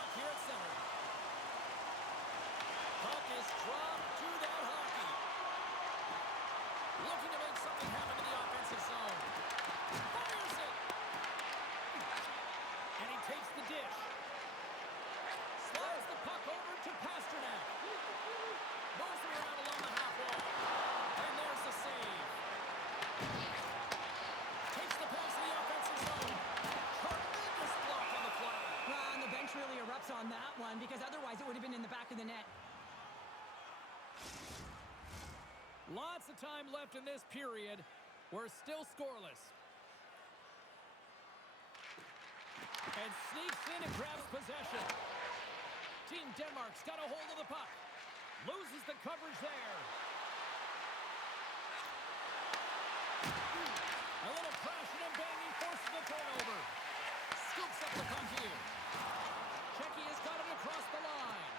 puck here at center. Puck is dropped to that hockey. Looking to make something happen in the offensive zone. Fires it. And he takes the dish. Slides the puck over to Pasternak. Moves it around along the half wall. And there's the save. Takes the pass to the offensive zone. Tremendous block on the play. Well, and the bench really erupts on that one because otherwise it would have been in the back of the net. Lots of time left in this period. We're still scoreless. And sneaks in and grabs possession. Team Denmark's got a hold of the puck. Loses the coverage there. A little crashing and banging forces the turnover. Scoops up the puck here. Czechia's got it across the line.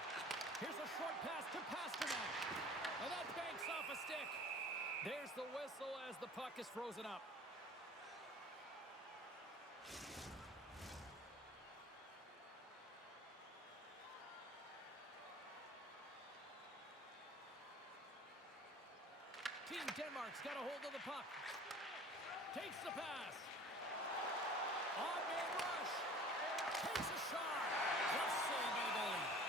Here's a short pass to Pasternak. And that banks off a stick. There's the whistle as the puck is frozen up. Team Denmark's got a hold of the puck. Takes the pass. On-man rush. Takes a shot. Just save by the goalie.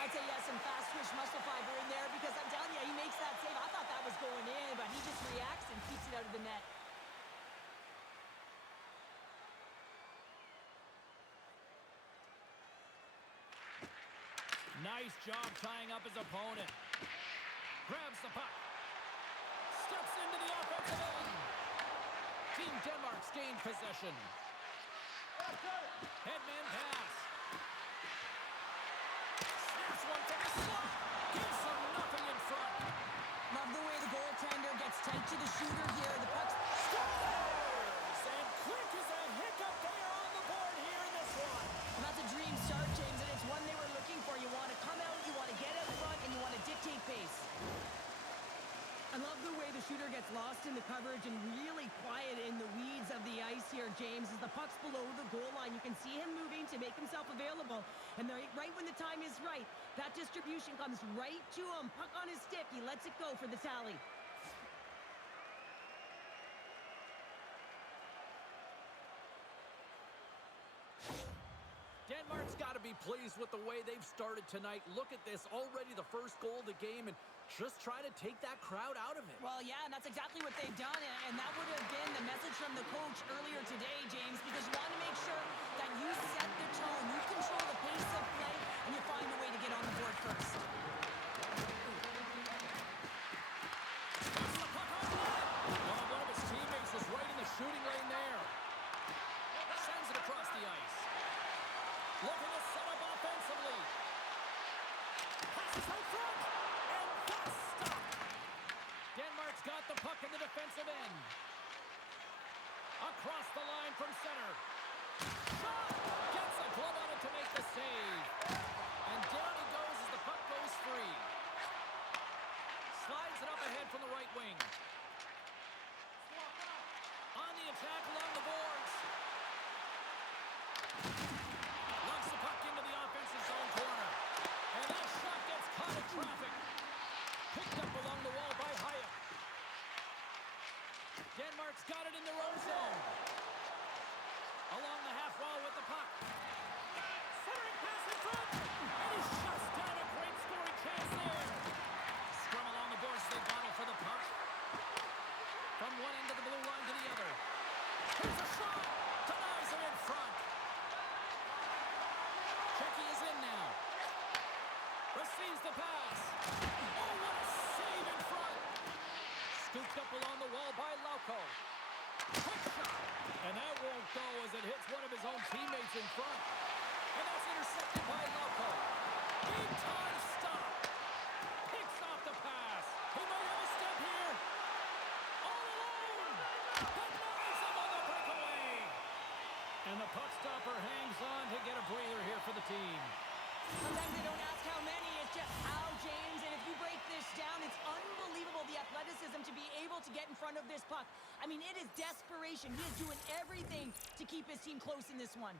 I'd say yes, some fast twitch muscle fiber in there because I'm telling you, he makes that save. I thought that was going in, but he just reacts and keeps it out of the net. Nice job tying up his opponent. Grabs the puck. Steps into the offensive end. Team Denmark's gained possession. Headman pass. Snaps one from the slot. Gives them nothing in front. Love the way the goaltender gets tight to the shooter here. The puck's Scores! And quick as a hiccup, they are on the board here in this one. And that's a dream start, James, and it's one they were looking for. You want to come out, you want to get out front, and you want to dictate pace. I love the way the shooter gets lost in the coverage and really quiet in the weeds of the ice here, James. As the puck's below the goal line, you can see him moving to make himself available. And right when the time is right, that distribution comes right to him. Puck on his stick. He lets it go for the tally. Denmark's got to be pleased with the way they've started tonight. Look at this, already the first goal of the game, and just try to take that crowd out of it. Well, yeah, and that's exactly what they've done, and that would have been the message from the coach earlier today, James, because you want to make sure that you set the tone, you control the pace of play, and you find a way to get on the board first. One of his teammates was right in the shooting lane there. Sends it across the ice. Looking to set up offensively. Passes out front. And that's stopped. Denmark's got the puck in the defensive end. Across the line from center. Shot. Gets a glove on it to make the save. And down he goes as the puck goes free. Slides it up ahead from the right wing. On the attack along the boards. Puck into the offensive zone corner. And that shot gets caught in traffic. Picked up along the wall by Hyatt. Denmark's got it in their own zone. Along the half wall with the puck. Centering pass in front. And he shuts down a great scoring chance there. Scrum along the boards. They battle for the puck. From one end of the blue line to the other. Here's a shot. Denies him in front. Is in now. Receives the pass. Oh, what a save in front. Scooped up along the wall by Lauko. Quick shot. And that won't go as it hits one of his own teammates in front. And that's intercepted by Lauko. Big time stop. Picks off the pass. He might have a step here. All alone. Denies him on the breakaway. And the puck stopper hangs on to get a breather here for the team. Sometimes they don't ask how many, it's just how, James. And if you break this down, it's unbelievable the athleticism to be able to get in front of this puck. I mean, it is desperation. He is doing everything to keep his team close in this one.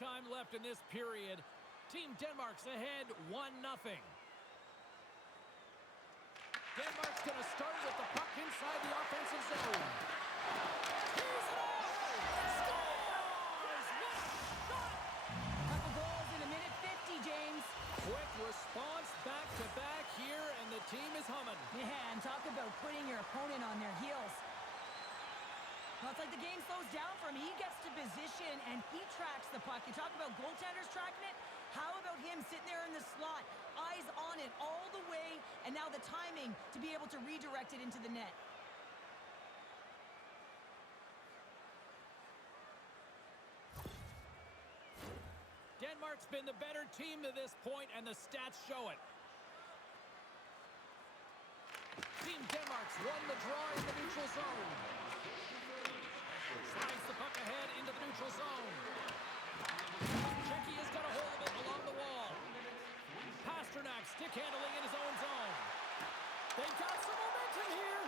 time left in this period. Team Denmark's ahead 1-0. Denmark's going to start with the puck inside the offensive zone. Here's it all! Scores! What a shot! Couple goals in a minute 50, James. Quick response back-to-back here, and the team is humming. Yeah, and talk about putting your opponent on their heels. Well, it's like the game slows down for him. He gets to position, and he tracks the puck. You talk about goaltenders tracking it. How about him sitting there in the slot, eyes on it all the way, and now the timing to be able to redirect it into the net. Denmark's been the better team to this point, and the stats show it. Team Denmark's won the draw in the neutral zone. Slides the puck ahead into the neutral zone. Czechia's got a hold of it along the wall. Pasternak stick handling in his own zone. They've got some momentum here.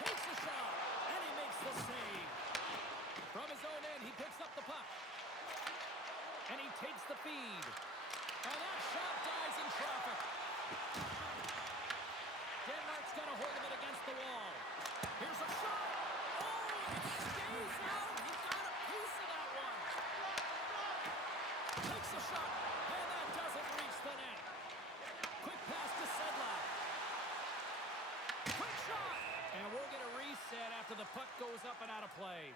Takes a shot, and he makes the save. From his own end, he picks up the puck. And he takes the feed. And that shot dies in traffic. Denmark's got a hold of it against the wall. Here's a shot. Oh, it stays out. He got a piece of that one. Takes a shot, and that doesn't reach the net. Quick pass to Sedlak. Quick shot. And we'll get a reset after the puck goes up and out of play.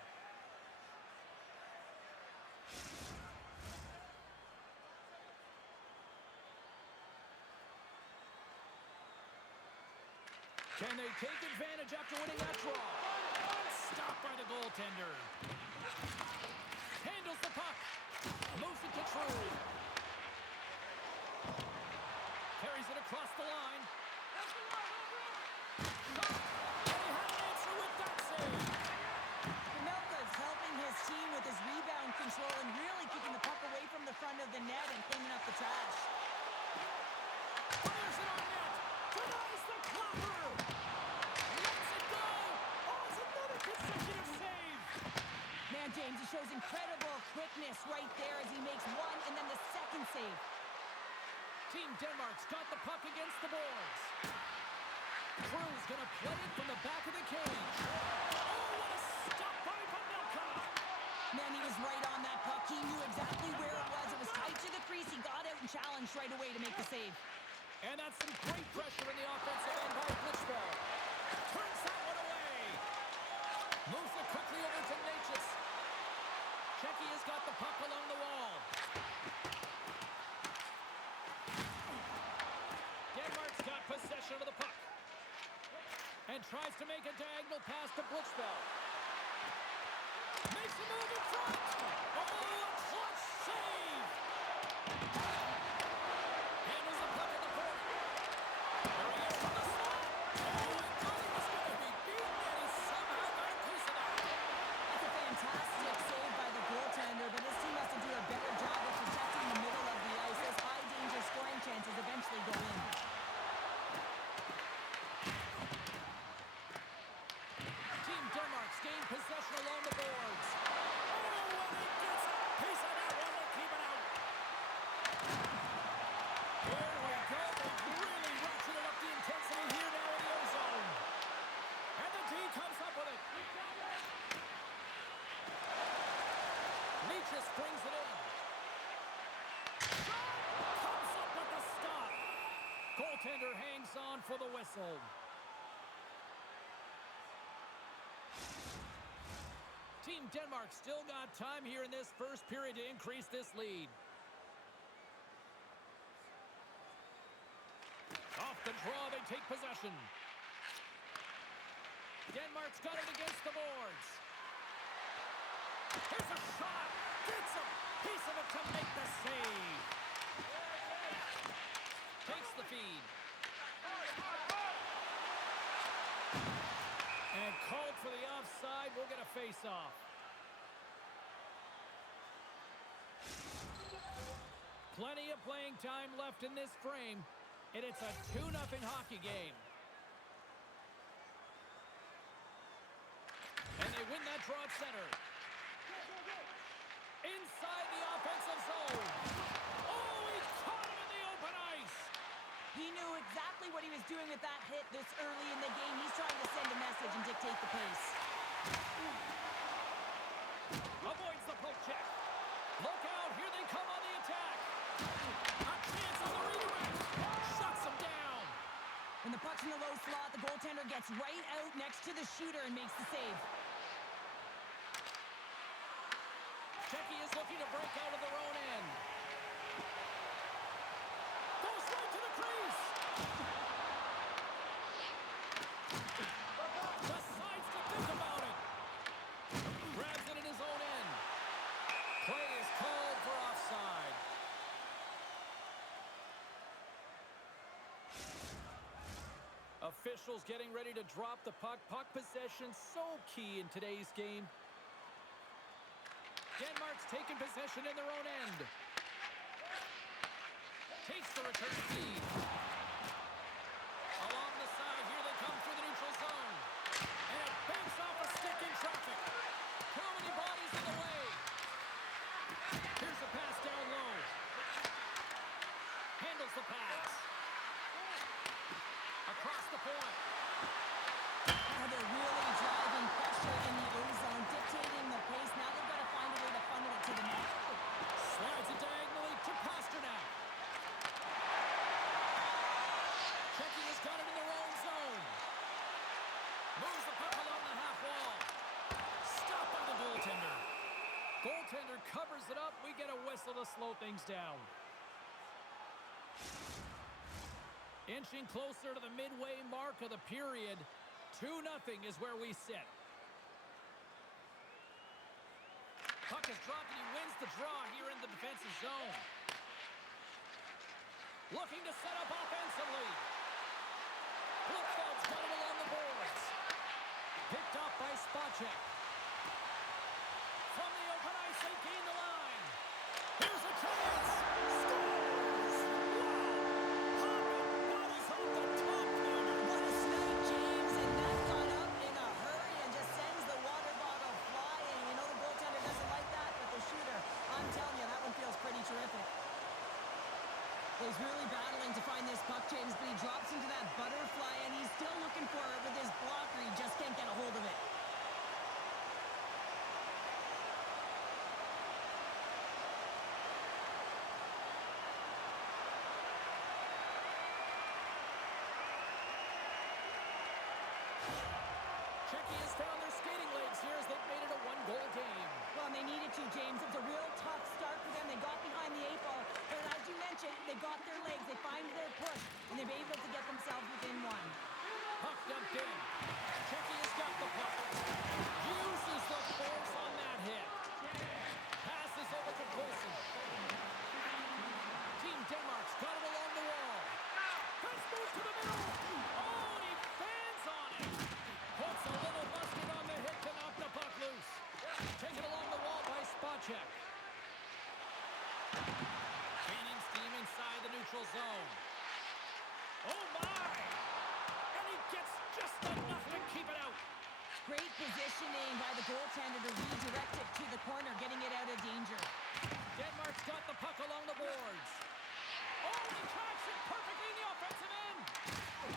Can they take advantage after winning that draw? Stopped by the goaltender. Handles the puck. Moves it to True. Carries it across the line. Shot. And he had an answer with that save. Melka's helping his team with his rebound control and really keeping the puck away from the front of the net and cleaning up the trash. Fires it on net. Denies the clopper. Lets it go. Oh, it's another consecutive save. Man, James, he shows incredible quickness right there as he makes one and then the second save. Team Denmark's got the puck against the boards. Crew's gonna play it from the back of the cage. Oh, what a stop by Pamelka! Man, he was right on that puck. He knew exactly where it was. It was tight to the crease. He got out and challenged right away to make the save. And that's some great pressure in the offensive end by Blitzball. Turns that one away. Moves it quickly over to Natchez. Czechia's got the puck along the wall. Denmark's got possession of the puck. And tries to make a diagonal pass to Blitzball. Makes a move in front. Oh, a clutch save. Handles the puck at the point. There he is from the slot. Oh, he thought he was going to be beaten, and he somehow got a piece of that. That's a fantastic save by the goaltender, but his team has to do a better job of protecting the middle of the ice. Those high-danger scoring chances eventually go in. Team Denmark's gained possession along the boards. Oh, and he gets a piece of that one to keep it out. Here we go. They've really ratcheted up the intensity here now in the ozone. And the D comes up with it. Natchez brings it in. Shot! Comes up with the stop. Goaltender hangs on for the whistle. Team Denmark still got time here in this first period to increase this lead. Off the draw, they take possession. Denmark's got it against the boards. Here's a shot. Gets a piece of it to make the save. Takes the feed. And called for the offside. We'll get a face-off. Plenty of playing time left in this frame, and it's a 2-0 hockey game. And they win that draw at center. Inside the offensive zone. Oh, he caught him in the open ice. He knew exactly what he was doing with that hit this early in the game. He's trying to send a message and dictate the pace. Avoids the poke check. Look out, here they come on the attack. A chance on the redirect. Shuts him down. When the puck's in the low slot, the goaltender gets right out next to the shooter and makes the save. Czechia is looking to break out of their own end. Goes right to the crease. Decides to think about it. Grabs it in his own end. Play is called for offside. Officials getting ready to drop the puck. Puck possession so key in today's game. Denmark's taking possession in their own end. Takes the return feed. Along the side, here they come through the neutral zone. And it banks off a stick in traffic. Too many bodies in the way. Here's a pass down low. Handles the pass. Across the point. Now they're really driving pressure in the O-zone, dictating the pace. Now they've got to find a way to funnel it to the net. Slides it diagonally to Pasternak. Czechia's got it in their own zone. Moves the puck along the half wall. Stopped by the goaltender. Goaltender covers it up. We get a whistle to slow things down. Inching closer to the midway mark of the period. 2-0 is where we sit. Puck is dropped and he wins the draw here in the defensive zone. Looking to set up offensively. Blichfeld's got it along the boards. Picked up by Spacek. From the open ice, they gain the line. Here's a chance. Scores! Wow! Bodies off the top corner. What a snipe, James, and that got up in a hurry and just sends the water bottle flying. You know the goaltender doesn't like that, but the shooter, I'm telling you, that one feels pretty terrific. He's really battling to find this puck, James, but he drops into that butterfly, and he's still looking for it with his blocker. He just can't get a hold of it. Czechia's found their skating legs here as they've made it a one-goal game. Well, and they needed to, James. It was a real tough start for them. They got behind the 8-ball, but as you mentioned, they got their legs, they find their push, and they're able to get themselves within one. Puck dumped in. Czechia's got the puck. Uses the force on that hit. Passes over to Poulsen. Team Denmark's got it along the wall. Pass moves to the middle. Oh, and he fans on it. Puts a little mustard on the hit to knock the puck loose. Taken along the wall by Spacek. Gaining steam inside the neutral zone. Oh, my! And he gets just enough to keep it out. Great positioning by the goaltender to redirect it to the corner, getting it out of danger. Denmark's got the puck along the boards. Oh, he tracks it perfectly in the offensive end.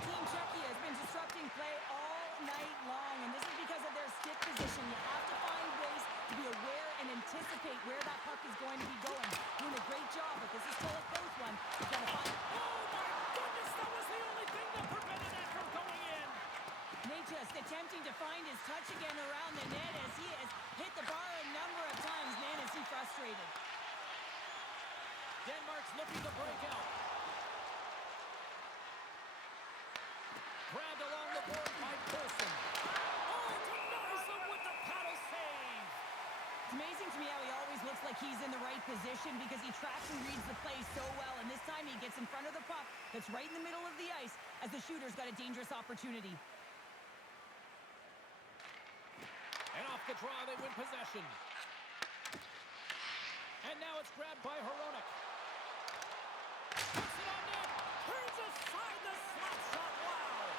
Team Czechia has been disrupting play all night long, and this is because of their stiff position. You have to find ways to be aware and anticipate where that puck is going to be going. Doing a great job, but this is still a close one. He's going to find... Oh, my goodness, that was the only thing that prevented that from going in. Nate just attempting to find his touch again around the net as he has hit the bar a number of times. Man, is he frustrated. Denmark's looking to break out. Grabbed along the board by Poulsen. Oh, denies him with the paddle save. It's amazing to me how he always looks like he's in the right position because he tracks and reads the play so well, and this time he gets in front of the puck that's right in the middle of the ice as the shooter's got a dangerous opportunity. And off the draw, they win possession. And now it's grabbed by Hronek. Puts it on net. Turns aside the slap shot. Wow.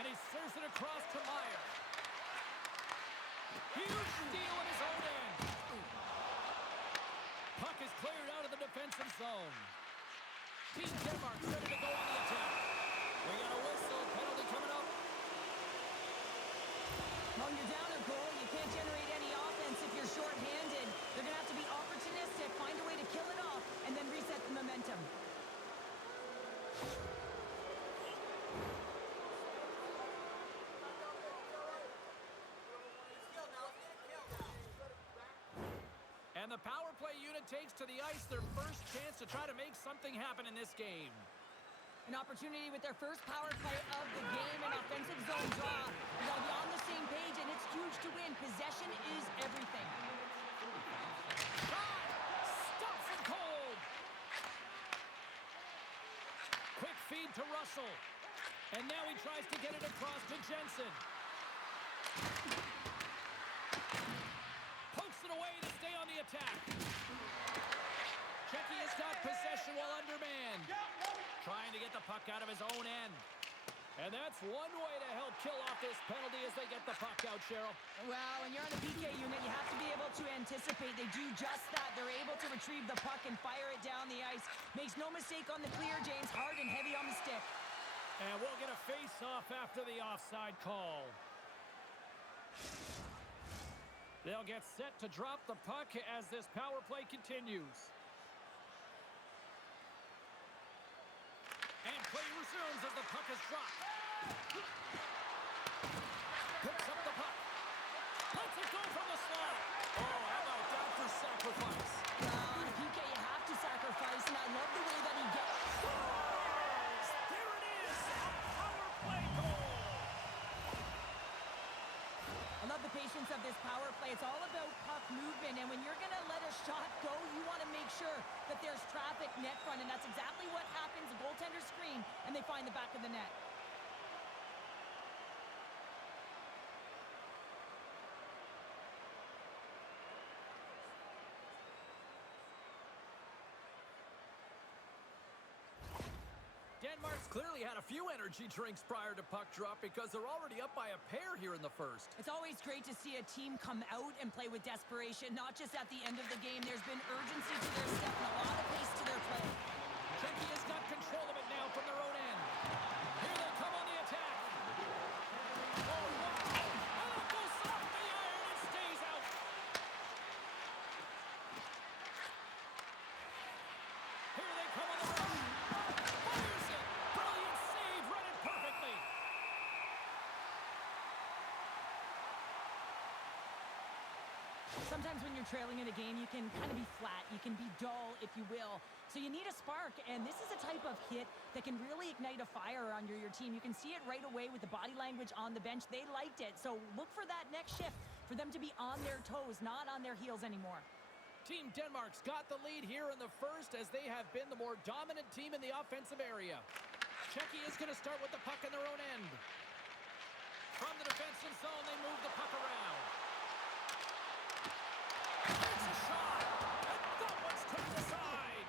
And he serves it across to Meyer. Huge steal in his own end. offensive zone. Team Denmark's ready to go on the attack. We got a whistle. Penalty coming up. When you're down a goal, you can't generate any offense if you're short-handed. They're going to have to be opportunistic, find a way to kill it off, and then reset the momentum. And the power play unit takes to the ice their first chance to try to make something happen in this game. An opportunity with their first power play of the game, an offensive zone draw. You got to be on the same page, and it's huge to win. Possession is everything. Shot! Stops it cold! Quick feed to Russell. And now he tries to get it across to Jensen. Pokes it away to stay on the attack. Czechia's got possession while undermanned. Trying to get the puck out of his own end. And that's one way to help kill off this penalty as they get the puck out, Cheryl. Well, when you're on the PK unit, you have to be able to anticipate. They do just that. They're able to retrieve the puck and fire it down the ice. Makes no mistake on the clear, James. Hard and heavy on the stick. And we'll get a face-off after the offside call. They'll get set to drop the puck as this power play continues. And play resumes as the puck is dropped. Picks up the puck. Lets it go from the slot. Oh, how about that for sacrifice? On a PK, you have to sacrifice, and I love the way that he gets. Scores! There it is! A power play goal! I love the patience of this power play. It's all about puck movement, and when you're going to let a shot go, you want to make sure that there's traffic net front, and that's exactly what happens. The goaltender screen, and they find the back of the net. Denmark's clearly had a few energy drinks prior to puck drop because they're already up by a pair here in the first. It's always great to see a team come out and play with desperation, not just at the end of the game. There's been urgency to their step and a lot of pace to their play. Czechia's got control of it now from their own end. Here they come on the attack. Oh, wow. And it goes off the iron and stays out. Here they come on the rush. Fires it. Brilliant save. Read it perfectly. Sometimes when you're trailing in a game, you can kind of be flat. You can be dull, if you will. So you need a spark, and this is a type of hit that can really ignite a fire under your team. You can see it right away with the body language on the bench. They liked it. So look for that next shift, for them to be on their toes, not on their heels anymore. Team Denmark's got the lead here in the first as they have been the more dominant team in the offensive area. Czechia is going to start with the puck in their own end. From the defensive zone, they move the puck around. Takes a shot, and that one's to the side.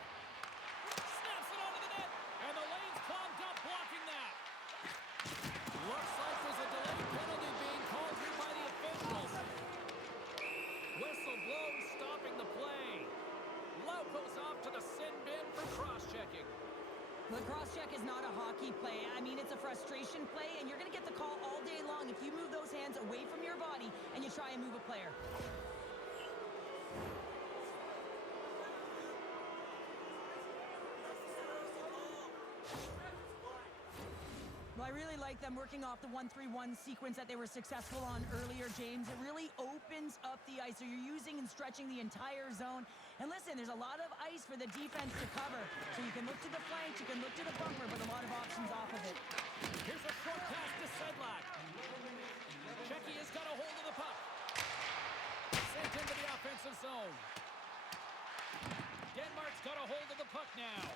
Snaps it onto the net, and the lane's clogged up blocking that. Looks like there's a delayed penalty being called here by the officials. Whistle blows, stopping the play. Lauko's off to the sin bin for cross-checking. The cross-check is not a hockey play. I mean, it's a frustration play, and you're going to get the call all day long if you move those hands away from your body and you try and move a player. Well, I really like them working off the 1-3-1 sequence that they were successful on earlier, James. It really opens up the ice, so you're using and stretching the entire zone. And listen, there's a lot of ice for the defense to cover. So you can look to the flank, you can look to the bumper, but a lot of options off of it. Here's a short pass to Sedlak. Czechia's got a hold of the puck. Sent into the offensive zone. Denmark's got a hold of the puck now.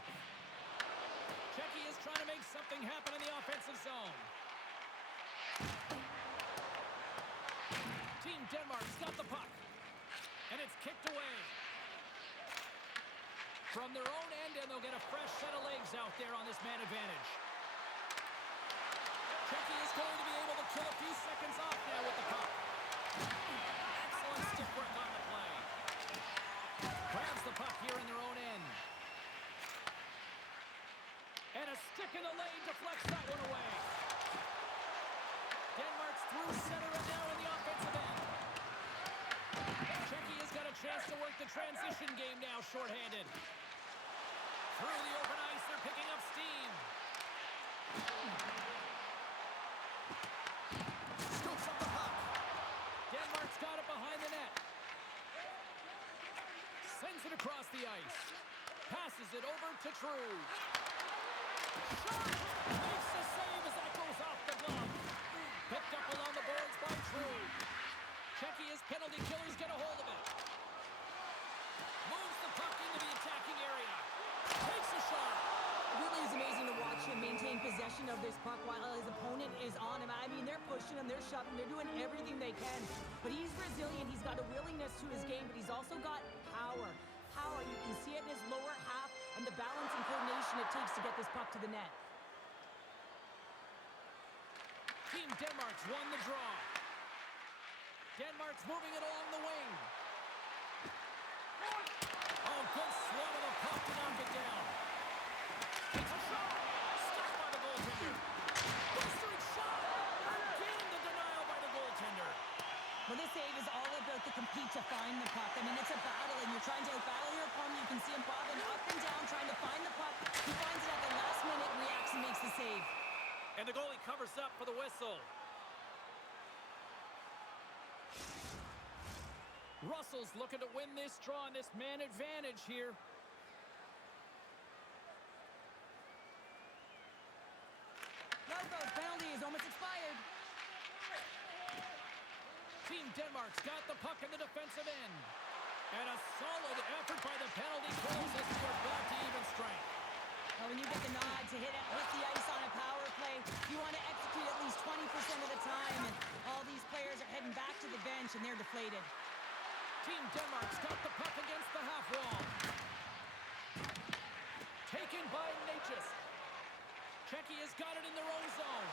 Czechia's trying to make something happen in the offensive zone. Team Denmark's got the puck. And it's kicked away. From their own end, and they'll get a fresh set of legs out there on this man advantage. Czechia's going to be able to kill a few seconds off now with the puck. Excellent stick work on the play. Grabs the puck here in their own end. transition game now, shorthanded. Through the open ice, they're picking up steam. Scoops up the puck. Denmark's got it behind the net. Sends it across the ice. Passes it over to True. Shot! Makes the save as that goes off the glove. Picked up along the boards by True. Czechia's penalty killers get a hold of it. Moves the puck into the attacking area. Takes a shot. It really is amazing to watch him maintain possession of this puck while his opponent is on him. I mean, they're pushing him, they're shoving, they're doing everything they can. But he's resilient, he's got a willingness to his game, but he's also got power. Power, you can see it in his lower half and the balance and coordination it takes to get this puck to the net. Team Denmark's won the draw. Denmark's moving it along the wing. Oh, good slot of the puck to knock it down. Takes a shot. Stopped by the goaltender. Blistering shot. Again, the denial by the goaltender. Well, this save is all about the compete to find the puck. I mean, it's a battle, and you're trying to outbattle your opponent. You can see him bobbing up and down, trying to find the puck. He finds it at the last minute, reacts, and makes the save. And the goalie covers up for the whistle. Russell's looking to win this draw on this man advantage here. Loco's penalty is almost expired. Team Denmark's got the puck in the defensive end. And a solid effort by the penalty kills as we are back to even strength. Well, when you get the nod to hit the ice on a power play, you want to execute at least 20% of the time, and all these players are heading back to the bench, and they're deflated. Team Denmark's got the puck against the half wall. Taken by Natchez. Czechia's got it in their own zone.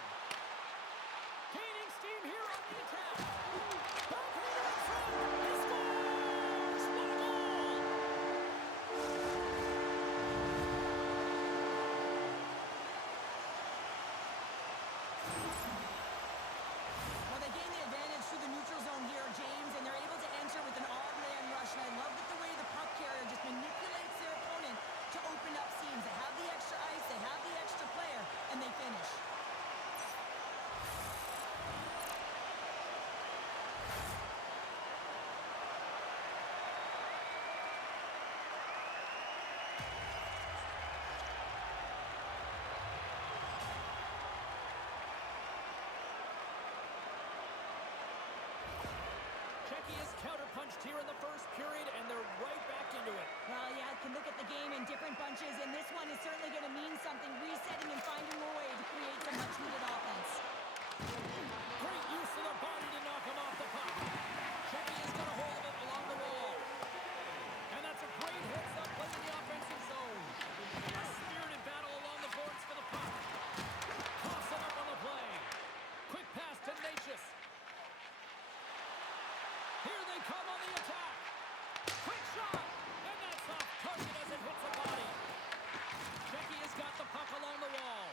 Gaining steam here on the attack. Backhander in front. He scores! What a goal! Well, they gain the advantage through the neutral zone here, James, and they're able to enter with an odd man rush. And I love that the way the puck carrier just manipulates their opponent to open up seams. They have the extra ice, they have the extra player, and they finish. Czechia's counterpunched here in the first period, and they're right back into it. Well, yeah, I can look at the game in different bunches, and this one is certainly going to mean something, resetting and finding a way to create some much-needed offense. Great use of the body to knock him off the puck. Czechia's got a hold of it along the wall. And that's a great heads-up play in the offensive zone. A spirited battle along the boards for the puck. Toss it up on the play. Quick pass to Natchez. Here they come on the attack. Quick shot. And that's off target as it hits the body. Czechia's got the puck along the wall.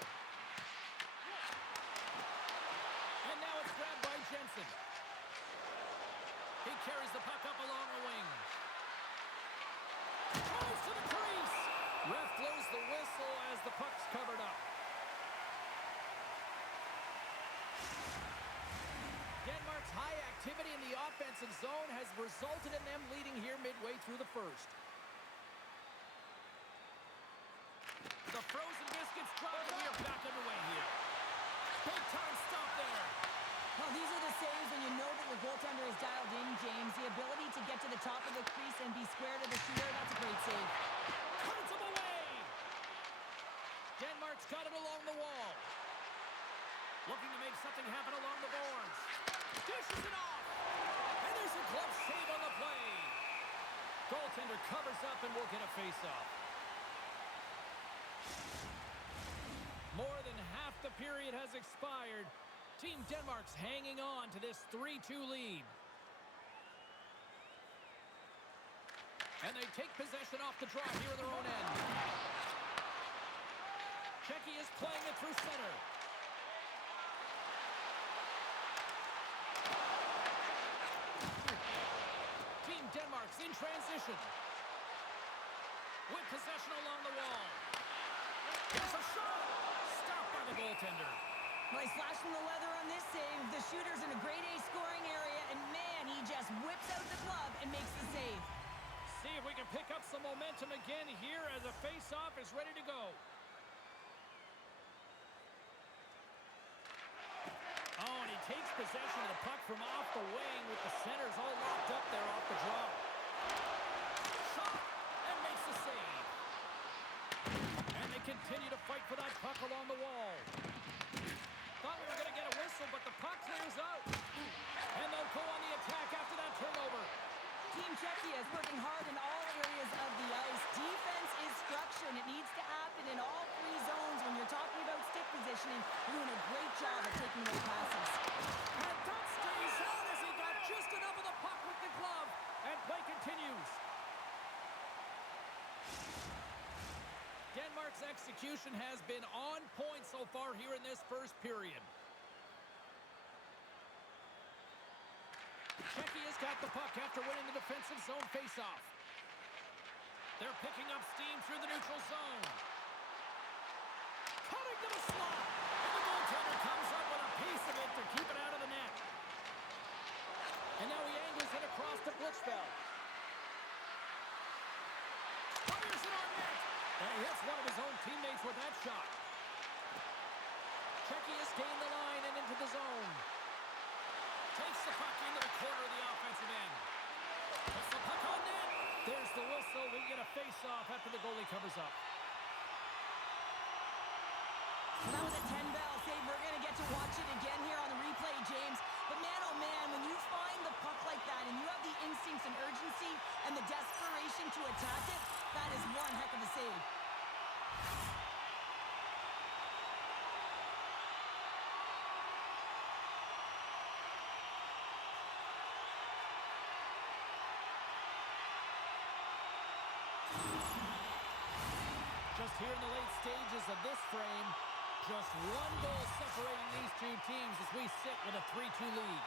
And now it's grabbed by Jensen. He carries the puck up along the wing. Drives to the crease. Ref blows the whistle as the puck's covered up. Denmark's high activity in the offensive zone has resulted in them leading here midway through the first. The frozen biscuits drop, and we are back underway here. Big time stop there. Well, these are the saves when you know that your goaltender is dialed in, James. The ability to get to the top of the crease and be square to the shooter, that's a great save. Cuts him away. Denmark's got it along the wall. Looking to make something happen along the boards. Dishes it off. And there's a glove save on the play. Goaltender covers up and will get a face-off. More than half the period has expired. Team Denmark's hanging on to this 3-2 lead. And they take possession off the draw here in their own end. Czechia is playing it through center. Team Denmark marks in transition. With possession along the wall. Here's a shot. Stopped by the goaltender. Nice flash from the leather on this save. The shooter's in a grade A scoring area, and man, he just whips out the glove and makes the save. See if we can pick up some momentum again here as the face-off is ready to go. Oh, and he takes possession of the puck from off the wing with the centers all locked up there off the draw. Shot, and makes the save. And they continue to fight for that puck along the wall. Thought we were going to get a whistle, but the puck clears out. And they'll go on the attack after that turnover. Team Czechia is working hard in all areas of the ice. Defense is structure, and it needs to happen in all three zones. When you're talking about stick positioning, you're doing a great job of taking those passes. And that stays out as he got just enough of the puck with the glove. And play continues. Denmark's execution has been on point so far here in this first period. Czechia's got the puck after winning the defensive zone faceoff. They're picking up steam through the neutral zone. Cutting to the slot. And the goaltender comes up with a piece of it to keep it out of the net. And now he angles it across to Blitzfeld. Fires it on net. And he hits one of his own teammates with that shot. Czechia's gained the line and into the zone. Takes the puck into the corner of the offensive end. Puts the puck on net. There's the whistle. We get a face-off after the goalie covers up. Well, that was a 10-bell save. We're going to get to watch it again here on the replay, James. But man, oh man, when you find the puck like that and you have the instincts and urgency and the desperation to attack it, that is one heck of a save. Just here in the late stages of this frame, just one goal separating these two teams as we sit with a 3-2 lead.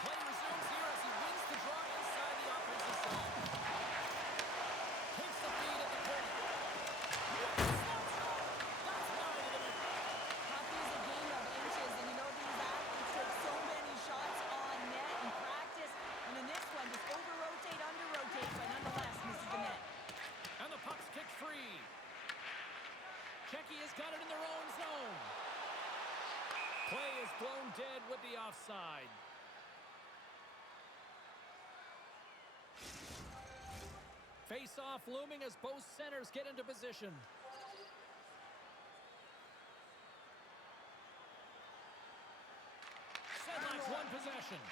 Play resumes here as he wins the draw inside the offensive zone. Takes the feed at the point. That's wide of the net. Hockey is a game of inches, and you know these athletes take so many shots on net in practice. And in this one, just over-rotate, under-rotate, but nonetheless misses the net. And the puck's kicked free. Czechia's got it in their own zone. Play is blown dead with the offside. Face-off looming as both centers get into position. Sedlak's won possession.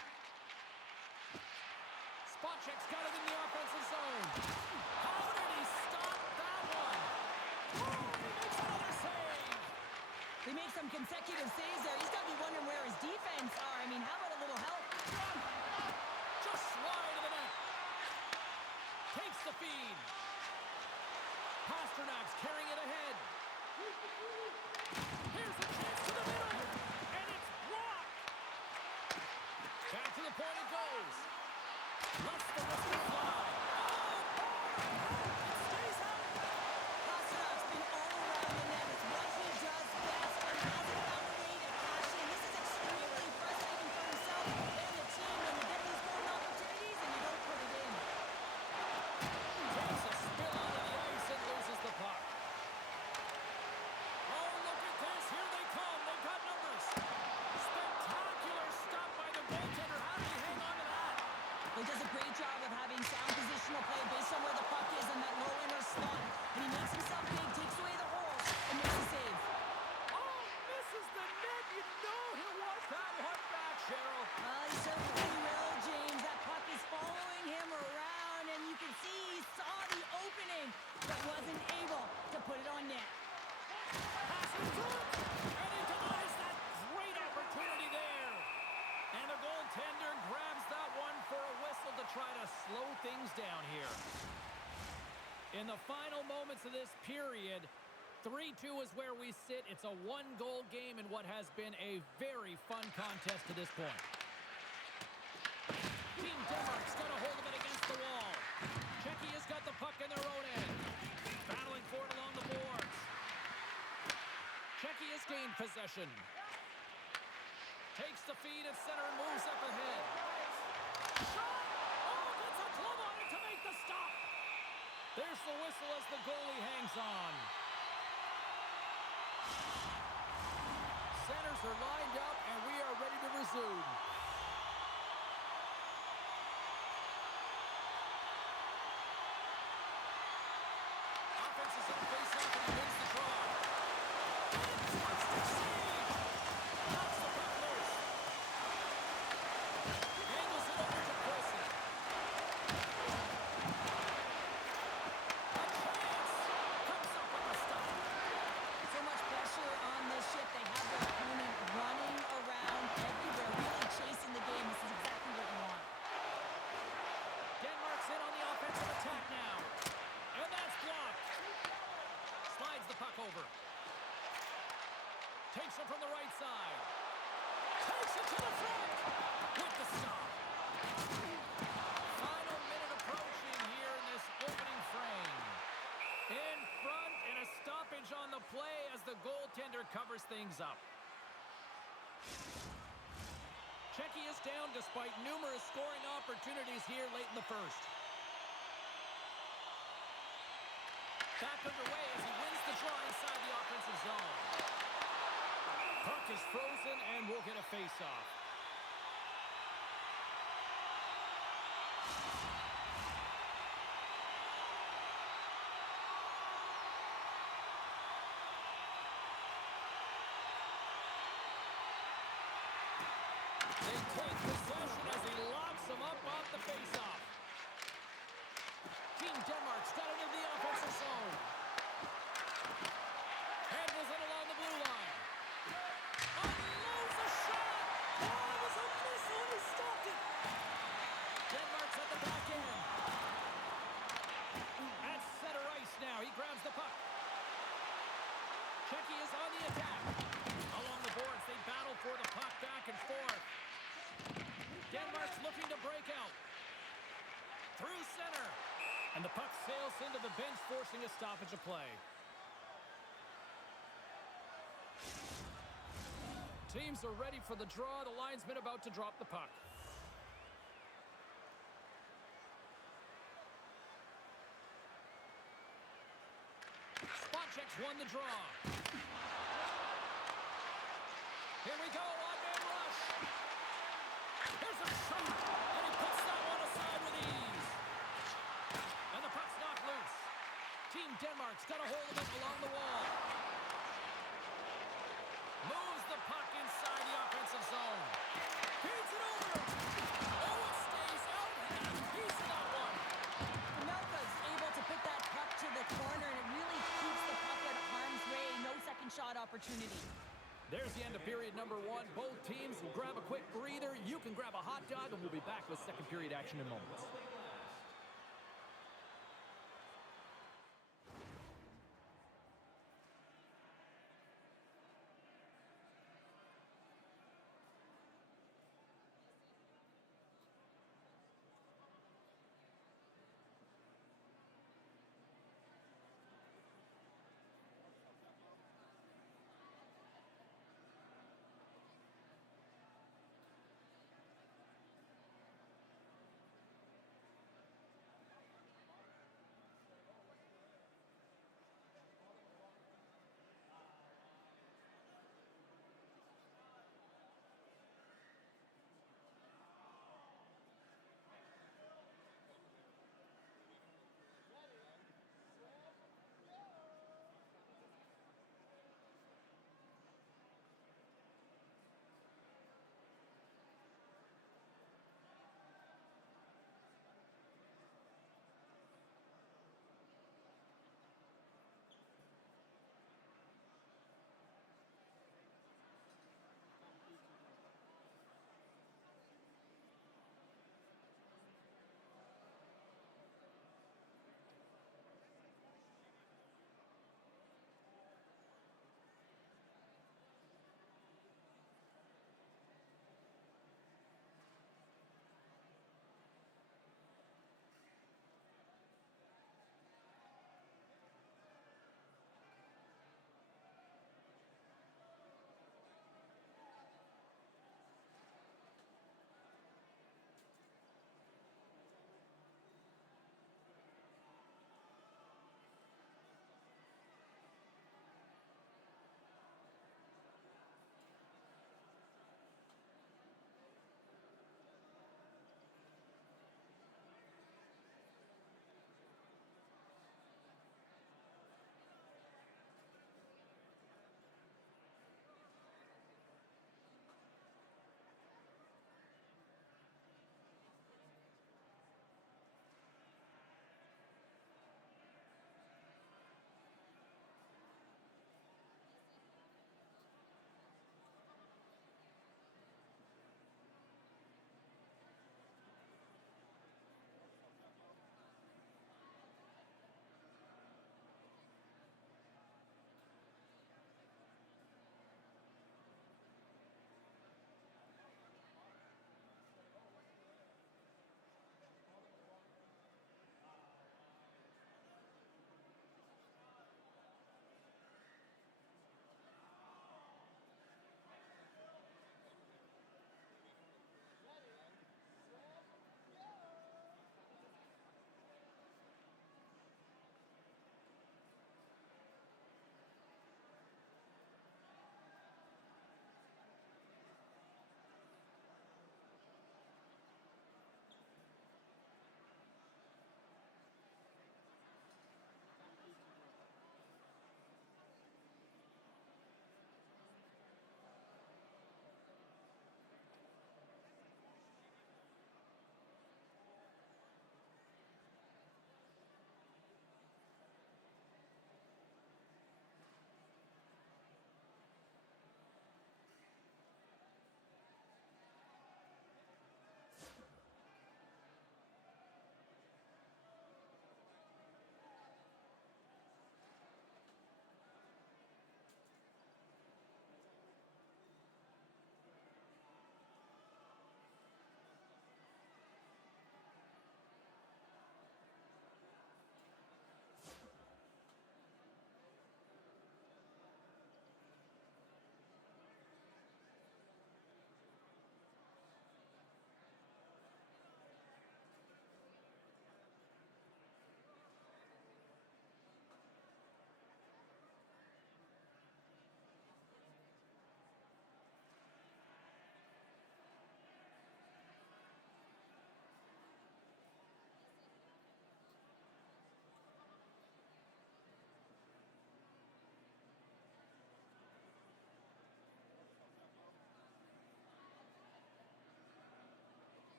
Spacek's got it in the offensive zone. How did he stop that one? Oh, he makes another save. They make some consecutive saves there. He's got to be wondering where his defense are. I mean, how about a little help? Just wide of the net. Takes the feed. Pasternak's carrying it ahead. Here's the chance to the middle. And it's blocked. Back to the point it goes. Lets the whistle fly. It stays out. Pasternak's been all around the net. It's what he does best and hasn't found a way to cash in. This is extremely frustrating for himself and the team when you get these golden opportunities and you don't put it in. Takes a spill onto the ice and loses the puck. Oh, look at this. Here they come. They've got numbers. Spectacular stop by the goaltender. How did he hang on to that? He does a great job of having sound positional play based on where the puck is in that low inner slot. And he makes himself big, takes away the hole, and makes a save. Oh, misses the net. You know he'll want that one back, Cheryl. He certainly will, James. That puck is following him around, and you can see he saw the opening, but wasn't able to put it on net. Passing through, and he denies that great opportunity there. And the goaltender grabs that one for a whistle to try to slow things down here. In the final moments of this period, 3-2 is where we sit. It's a one-goal game in what has been a very fun contest to this point. Team Denmark's got a hold of it against the wall. Czechia's got the puck in their own end. Battling for it along the boards. Czechia's gained possession. Takes the feed at center and moves up ahead. Shot! Oh, gets a glove on it to make the stop. There's the whistle as the goalie hangs on. Centers are lined up, and we are ready to resume. Offense is on face-off, and he wins the draw. Fantastic save! Knocks the puck loose. Angles it over to Wilson. A chance! Comes up with the stop. So much pressure on this ship. They have their opponent running around everywhere, really chasing the game. This is exactly what you want. Denmark's in on the offensive attack now. And that's blocked. Slides the puck over. Takes it from the right side. Takes it to the front. With the stop. Final minute approaching here in this opening frame. In front and a stoppage on the play as the goaltender covers things up. Czechia is down despite numerous scoring opportunities here late in the first. Back underway as he wins the draw inside the offensive zone. Puck is frozen and we'll get a face-off. They take possession as he locks them up off the face-off. Team Denmark's got it in the offensive zone. Handles it along the blue line. Unloads a shot! Oh, it was a missile and he stopped it! Denmark's at the back end. At center ice now. He grabs the puck. Czechia is on the attack. Along the boards, they battle for the puck back and forth. Denmark's looking to break out. Through center. And the puck sails into the bench, forcing a stoppage of play. Teams are ready for the draw. The linesman about to drop the puck. Spot checks won the draw. Here we go, one-man rush. Here's a shot, and he puts that one aside with ease. And the puck's knocked loose. Team Denmark's got a hold of it along the wall. Moves the puck inside the offensive zone. Feeds it over. Oh, it stays out. He got a piece of that one. Melka's able to put that puck to the corner, and it really keeps the puck out of harm's way. No second shot opportunity. There's the end of period number one. Both teams will grab a quick breather. You can grab a hot dog, and we'll be back with second period action in moments.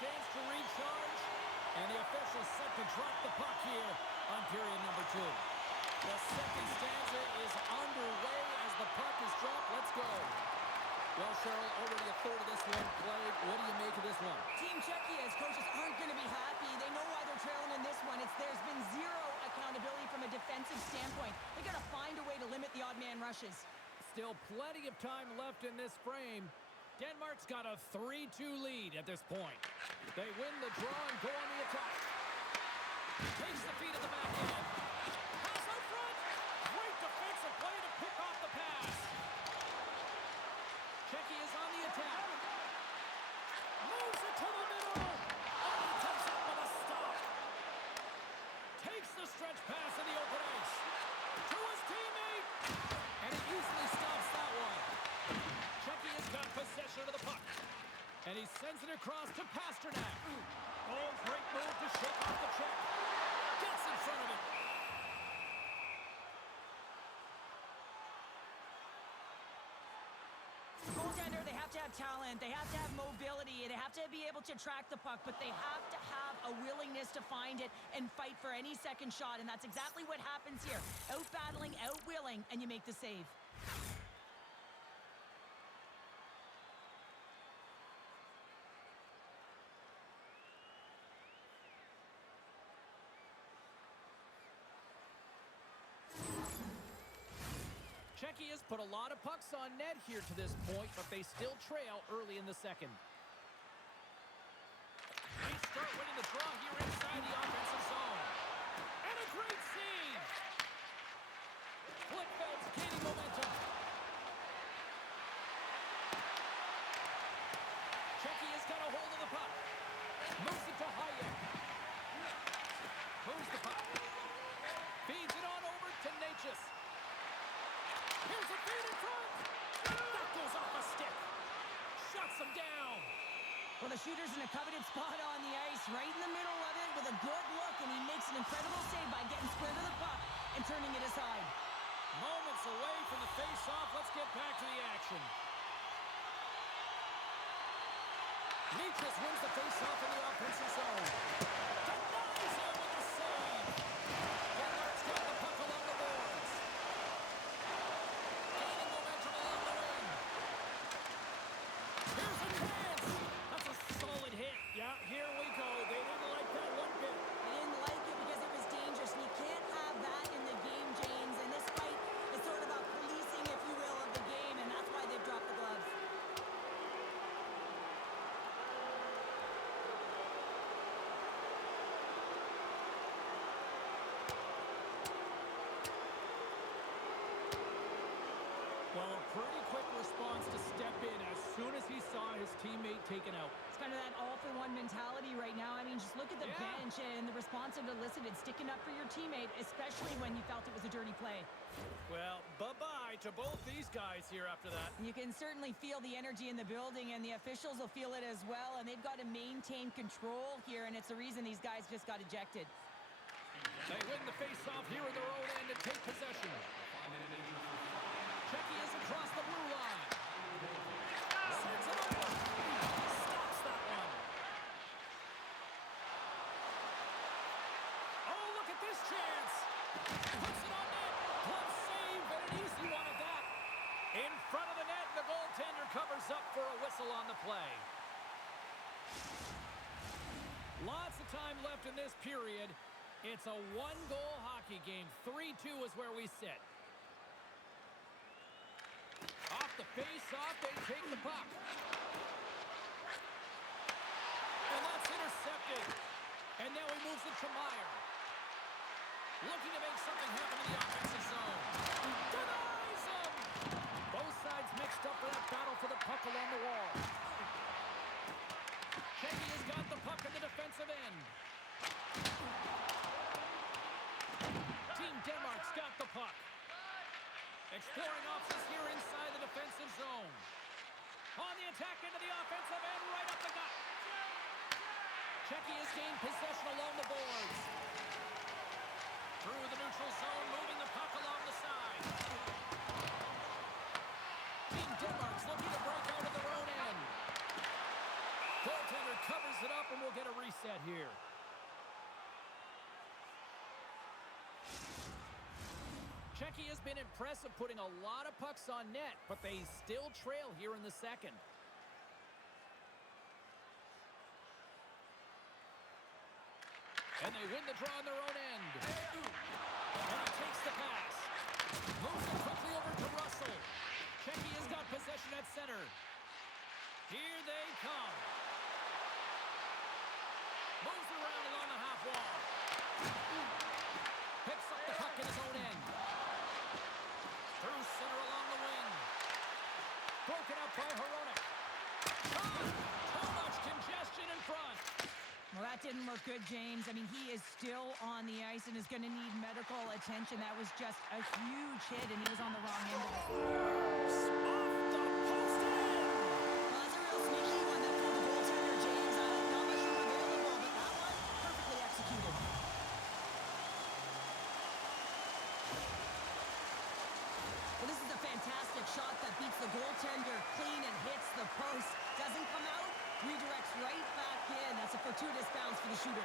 chance to recharge. And the officials set to drop the puck here on period number 2. The second stanza is underway as the puck is dropped. Let's go. Well, Cheryl, already a third of this one played. What do you make of this one? Team Czechia's coaches aren't going to be happy. They know why they're trailing in this one. There's been zero accountability from a defensive standpoint. They got to find a way to limit the odd man rushes. Still plenty of time left in this frame. Denmark's got a 3-2 lead at this point. They win the draw and go on the attack. Takes the feet of the back end. Pass out front. Great defensive play to pick off the pass. Czechia is on the attack. Moves it to the middle. Oh, he comes up with a stop. Takes the stretch pass in the open ice. To his teammate. And he easily stops that one. Czechia's got possession of the puck. And he sends it across to Pasternak. Oh, great move to shake off the check. Gets in front of it. Goaltender, they have to have talent, they have to have mobility, they have to be able to track the puck, but they have to have a willingness to find it and fight for any second shot, and that's exactly what happens here. Out-battling, out-willing, and you make the save. Czechia's put a lot of pucks on net here to this point, but they still trail early in the second. They start winning the draw here inside the offensive zone. And a great save! Flickfeld's gaining momentum. Czechia's got a hold of the puck. Moves it to Hayek. Moves the puck. Feeds it on over to Natchez. Here's a feed in front. That goes off a stick. Shuts him down. Well, the shooter's in a coveted spot on the ice, right in the middle of it with a good look, and he makes an incredible save by getting square to the puck and turning it aside. Moments away from the face-off. Let's get back to the action. Natchez wins the face-off in the offensive zone. Denies him with a save. Denmark's got the puck along the boards. Gaining momentum along the wing. Here's a chance. That's a solid hit. Yeah, here we go. They didn't like that one bit. They didn't like it because it was dangerous, and you can't have that in the game, James. And this fight is sort of a policing, if you will, of the game, and that's why they've dropped the gloves. Well, a pretty quick response to step in as soon as he saw his teammate taken out. It's kind of that all-for-one mentality right now. I mean, just look at the bench and the response it elicited, sticking up for your teammate, especially when you felt it was a dirty play. Well, bye-bye to both these guys here after that. You can certainly feel the energy in the building, and the officials will feel it as well, and they've got to maintain control here, and it's the reason these guys just got ejected. They win the face-off here in their own end to take possession. Czechia is across the blue line. Sends it over. Stops that one. Oh, look at this chance. Puts it on net. Glove save, and an easy one at that. In front of the net, the goaltender covers up for a whistle on the play. Lots of time left in this period. It's a one-goal hockey game. 3-2 is where we sit. Off the face-off, they take the puck. And that's intercepted. And now he moves it to Meyer. Looking to make something happen in the offensive zone. Denies him! Both sides mixed up for that battle for the puck along the wall. Czechia's got the puck in the defensive end. Team Denmark's got the puck. Exploring options here inside the defensive zone. On the attack into the offensive end, right up the gut. Czechia's gained possession along the boards. Through the neutral zone, moving the puck along the side. Team Denmark's looking to break out of their own end. Goaltender covers it up set here. Czechia has been impressive, putting a lot of pucks on net, but they still trail here in the second. And they win the draw on their own end. And he takes the pass. Moves it quickly over to Russell. Czechia's got possession at center. Here they come. Moves around along the half wall. Picks up the puck in his own end. Through center along the wing. Broken up by Hronek. Too much congestion in front. Well, that didn't look good, James. I mean, he is still on the ice and is going to need medical attention. That was just a huge hit, and he was on the wrong end of it. Well, that's a real sneaky one that pulled the goaltender, James. Not much room available, but that one perfectly executed. Well, this is a fantastic shot that beats the goaltender clean and hits the post. Doesn't come out. Redirects right back in. That's a fortuitous bounce for the shooter.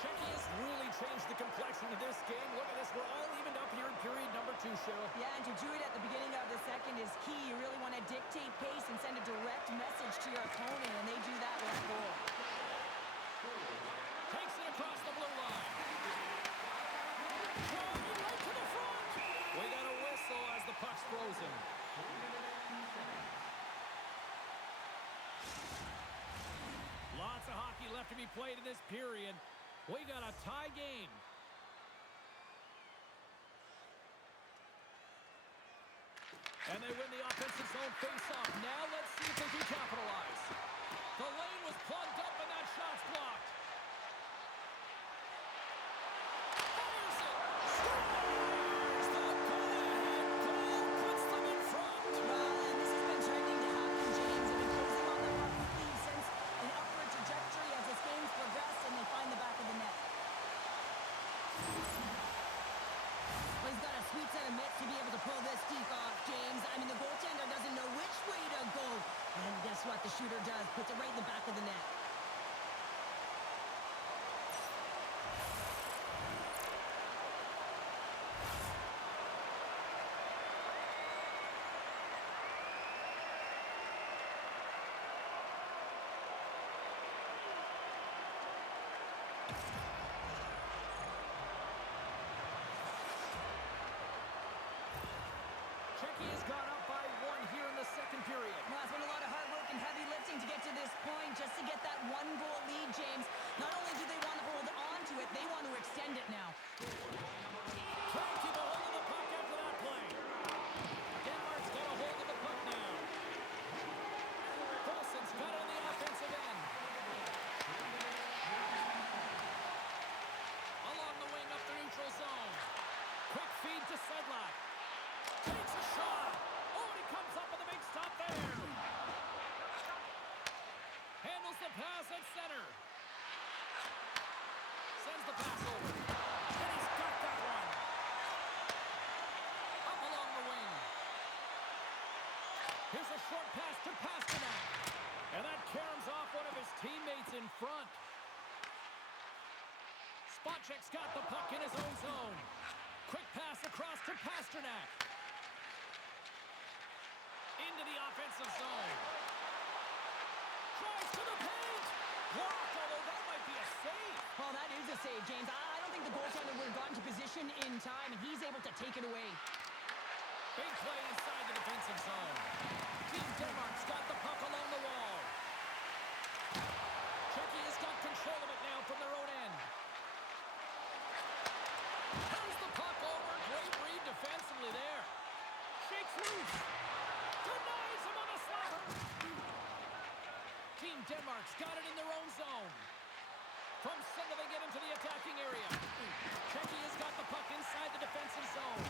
Czechia's really changed the complexion of this game. Look at this. We're all evened up here in period number 2, Cheryl. Yeah, and to do it at the beginning of the second is key. You really want to dictate pace and send a direct message to your opponent, and they do that with a goal. Takes it across the blue line. Driving right to the front. We got a whistle as the puck's frozen. Lots of hockey left to be played in this period. We got a tie game. And they win the offensive zone face-off. Now let's see if they can capitalize. The lane was plugged up and that shot's blocked. Fires it. Scores! The go-ahead goal puts them in front. Well, and this has been trending to happen, James. They've been closing on the puck quickly since an upward trajectory as this game's progressed, and they find the back of the net. Well, he's got a sweet set of mitts to be able to pull this deke off, James. I mean, the goaltender doesn't know which way to go. And guess what? The shooter does. Puts it right in the back of the net. Czechia's gone up by 1 here in the second period. Well, it's been a lot of hard work and heavy lifting to get to this point, just to get that 1-goal lead, James. Not only do they want to hold on to it, they want to extend it now. Trying to keep a hold of the puck after that play. Denmark's got a hold of the puck now. Paulson's got it on the offensive end. Along the wing up the neutral zone. Quick feed to Sedlak. Takes a shot. Oh, and he comes up with a big stop there. Handles the pass at center. Sends the pass over. And he's got that one. Up along the wing. Here's a short pass to Pasternak. And that caroms off one of his teammates in front. Spacek's got the puck in his own zone. Quick pass across to Pasternak. Into the offensive zone. Tries to the paint. Blocked, although that might be a save. Well, that is a save, James. I don't think the goaltender would have gotten to position in time, and he's able to take it away. Big play inside the defensive zone. Team Denmark's got the puck along the wall. Czechia's got control of it now from their own end. Turns the puck over. Great read defensively there. Shakes loose. Denies him on a slapper. Team Denmark's got it in their own zone. From center they get into the attacking area. Czechia's got the puck inside the defensive zone.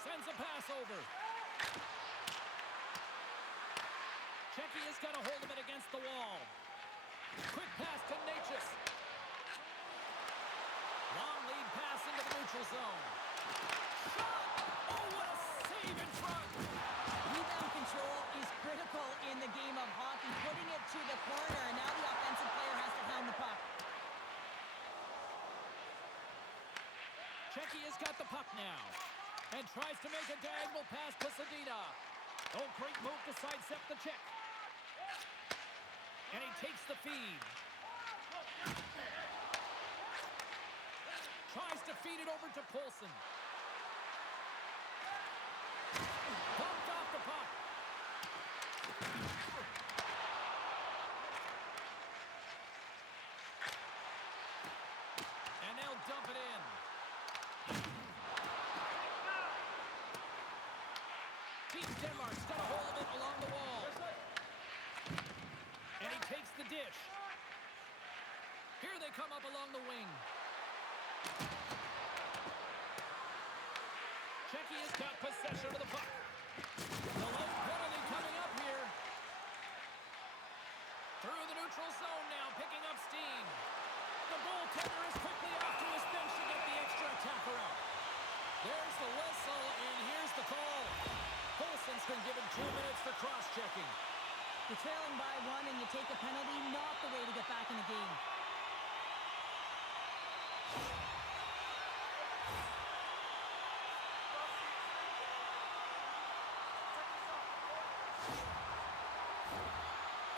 Sends a pass over. Czechia has got a hold of it against the wall. Quick pass to Natchez. Long lead pass into the neutral zone. Shot! Oh, what a save in front! Rebound control is critical in the game of hockey. Putting it to the corner, and now the offensive player has to hound the puck. Czechia has got the puck now and tries to make a diagonal pass to Sedina. Oh, great move to sidestep the Czech. And he takes the feed. Tries to feed it over to Poulsen. Bumped off the puck. And they'll dump it in. Team Denmark's got a hold of it along the wall. And he takes the dish. Here they come up along the wing. Czechia's got possession of the puck. The late penalty coming up here. Through the neutral zone now, picking up steam. The goaltender is quickly off to his bench to get the extra attacker out. There's the whistle, and here's the call. Poulsen's been given 2 minutes for cross-checking. You're trailing by one and you take a penalty, not the way to get back in the game.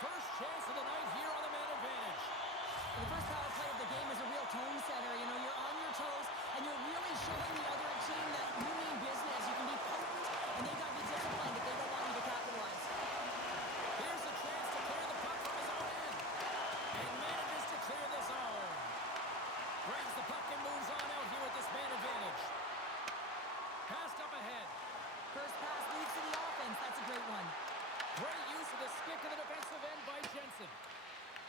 First chance of the night here on the man advantage. The first power play of the game is a real tone setter. You know, you're on your toes, and you're really showing the other team that you mean business. You can be potent, and they got to be disciplined if they don't want you to capitalize. Here's a chance to clear the puck from his own end. And manages to clear the zone. Grabs the puck and moves on out here with this man advantage. Passed up ahead. First pass leads to the offense. That's a great one. Great use of the stick in the defensive end by Jensen.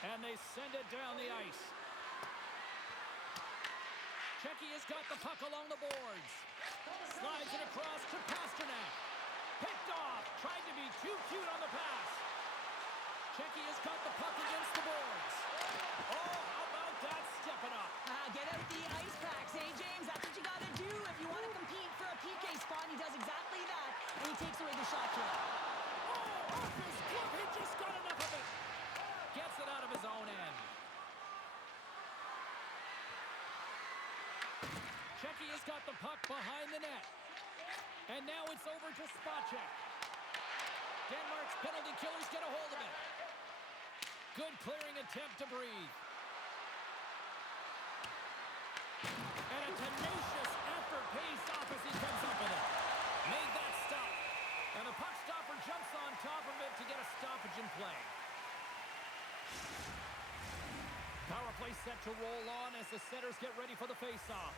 And they send it down the ice. Czechia's got the puck along the boards. Slides it across to Pasternak. Picked off. Tried to be too cute on the pass. Czechia's got the puck against the boards. Oh, how about that? Stepping up. Get out the ice packs, hey, James? That's what you got to do if you want to compete for a PK spot. He does exactly that, and he takes away the shot clock. Oh, off his glove. He just got enough of it. Gets it out of his own end. Czechia's got the puck behind the net. And now it's over to Spacek. Denmark's penalty killers get a hold of it. Good clearing attempt to breathe. And a tenacious effort pays off as he comes up with it. Made that stop. And the puck stopper jumps on top of it to get a stoppage in play. Power play set to roll on as the setters get ready for the face-off.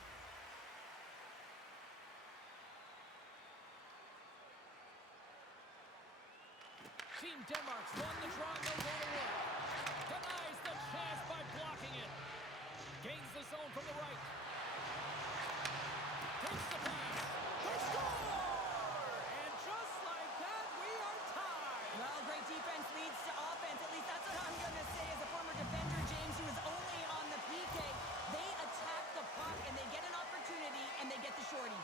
Team Denmark's won the draw, no goal to work. Denies the chance by blocking it. Gains the zone from the right. Takes the pass. They score! And just like that, we are tied. Well, great defense leads to offense. At least that's what I'm going to say as a former defender, James, who was only on the PK. They attack the puck, and they get an opportunity, and they get the shorty.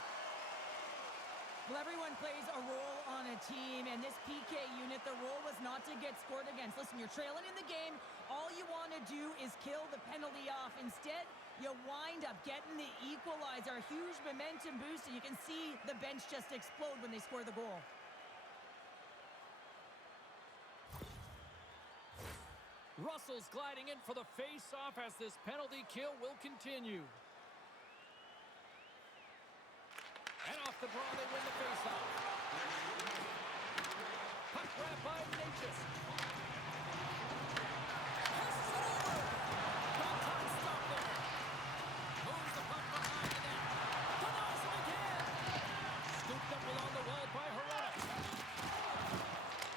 Well, everyone plays a role on a team, and this PK unit, the role was not to get scored against. Listen, you're trailing in the game. All you want to do is kill the penalty off. Instead, you wind up getting the equalizer. A huge momentum boost, and you can see the bench just explode when they score the goal. Russell's gliding in for the face-off as this penalty kill will continue. And off the draw, they win the face-off. Puck grab by Natchez. Passes it over. One time stop there. Moves the puck behind the net. Denies him again. Scooped up along the wall by Herrera.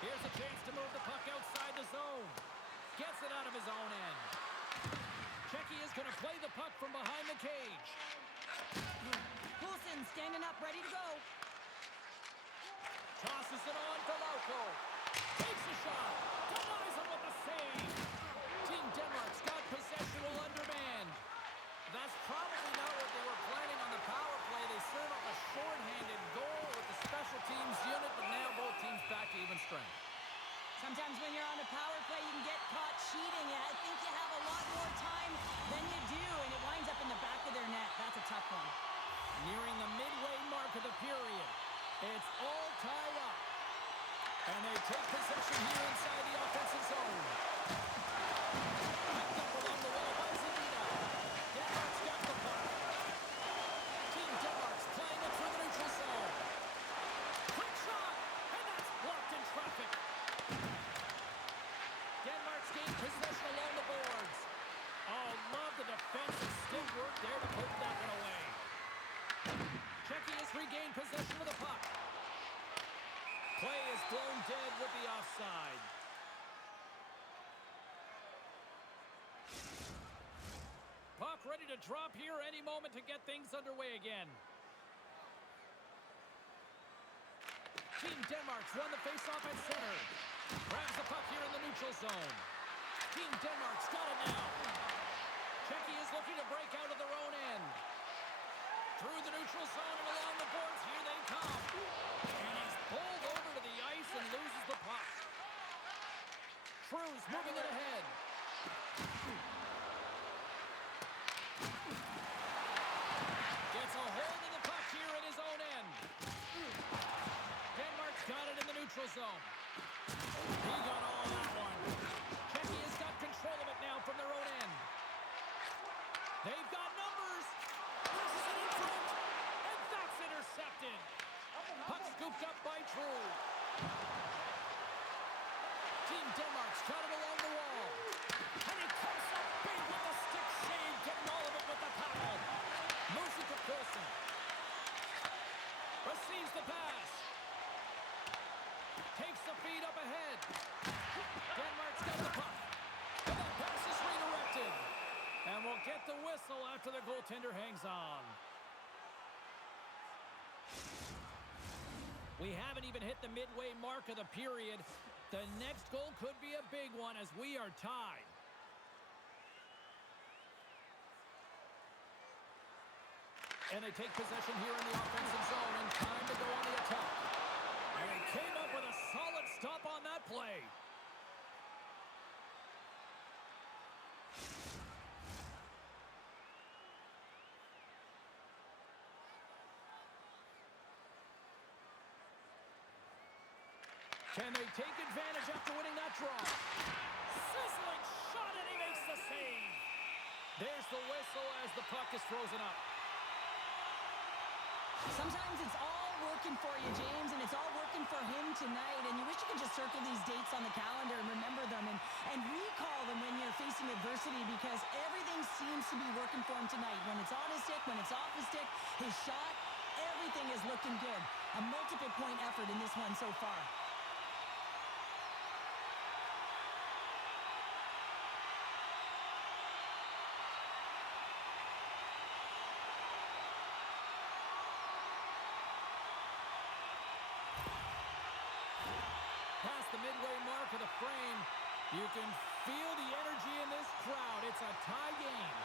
Here's a chance to move the puck outside the zone. Gets it out of his own end. Czechia is going to play the puck from behind the cage. Poulsen standing up, ready to go. Tosses it on to Lauko. Takes a shot. take possession here inside the offensive zone. Picked up along the wall by Zadina. Denmark's got the puck. Team Denmark's playing it through the neutral zone. Quick shot, and that's blocked in traffic. Denmark's gained possession along the boards. Oh, love the defensive stick work there to put that one away. Czechia has regained possession of the puck. Play is blown dead with the offside. Puck ready to drop here any moment to get things underway again. Team Denmark's won the faceoff at center. Grabs the puck here in the neutral zone. Team Denmark's got it now. Czechia is looking to break out of their own end. Through the neutral zone and along the boards, here they come. And he's pulled over to the ice and loses the puck. Cruz moving it ahead. Gets a hold of the puck here in his own end. Denmark's got it in the neutral zone. He got all that one. Czechia's got control of it now from their own end. They've got numbers. Presses it in front. And that's intercepted. Puck scooped up by True. Team Denmark's got it along the wall. And he comes up big with the stick save, getting all of it with the paddle. Moves it to Coulson. Receives the pass. Takes the feed up ahead. Denmark's got the puck. And that pass is redirected. And we'll get the whistle after the goaltender hangs on. We haven't even hit the midway mark of the period. The next goal could be a big one as we are tied. And they take possession here in the offensive zone and time to go on the attack. And he came up with a solid stop on that play. Can they take advantage after winning that draw? Sizzling shot, and he makes the save. There's the whistle as the puck is frozen up. Sometimes it's all working for you, James, and it's all working for him tonight. And you wish you could just circle these dates on the calendar and remember them and recall them when you're facing adversity, because everything seems to be working for him tonight. When it's on his stick, when it's off his stick, his shot, everything is looking good. A multiple point effort in this one so far. Past the midway mark of the frame, you can feel the energy in this crowd. It's a tie game.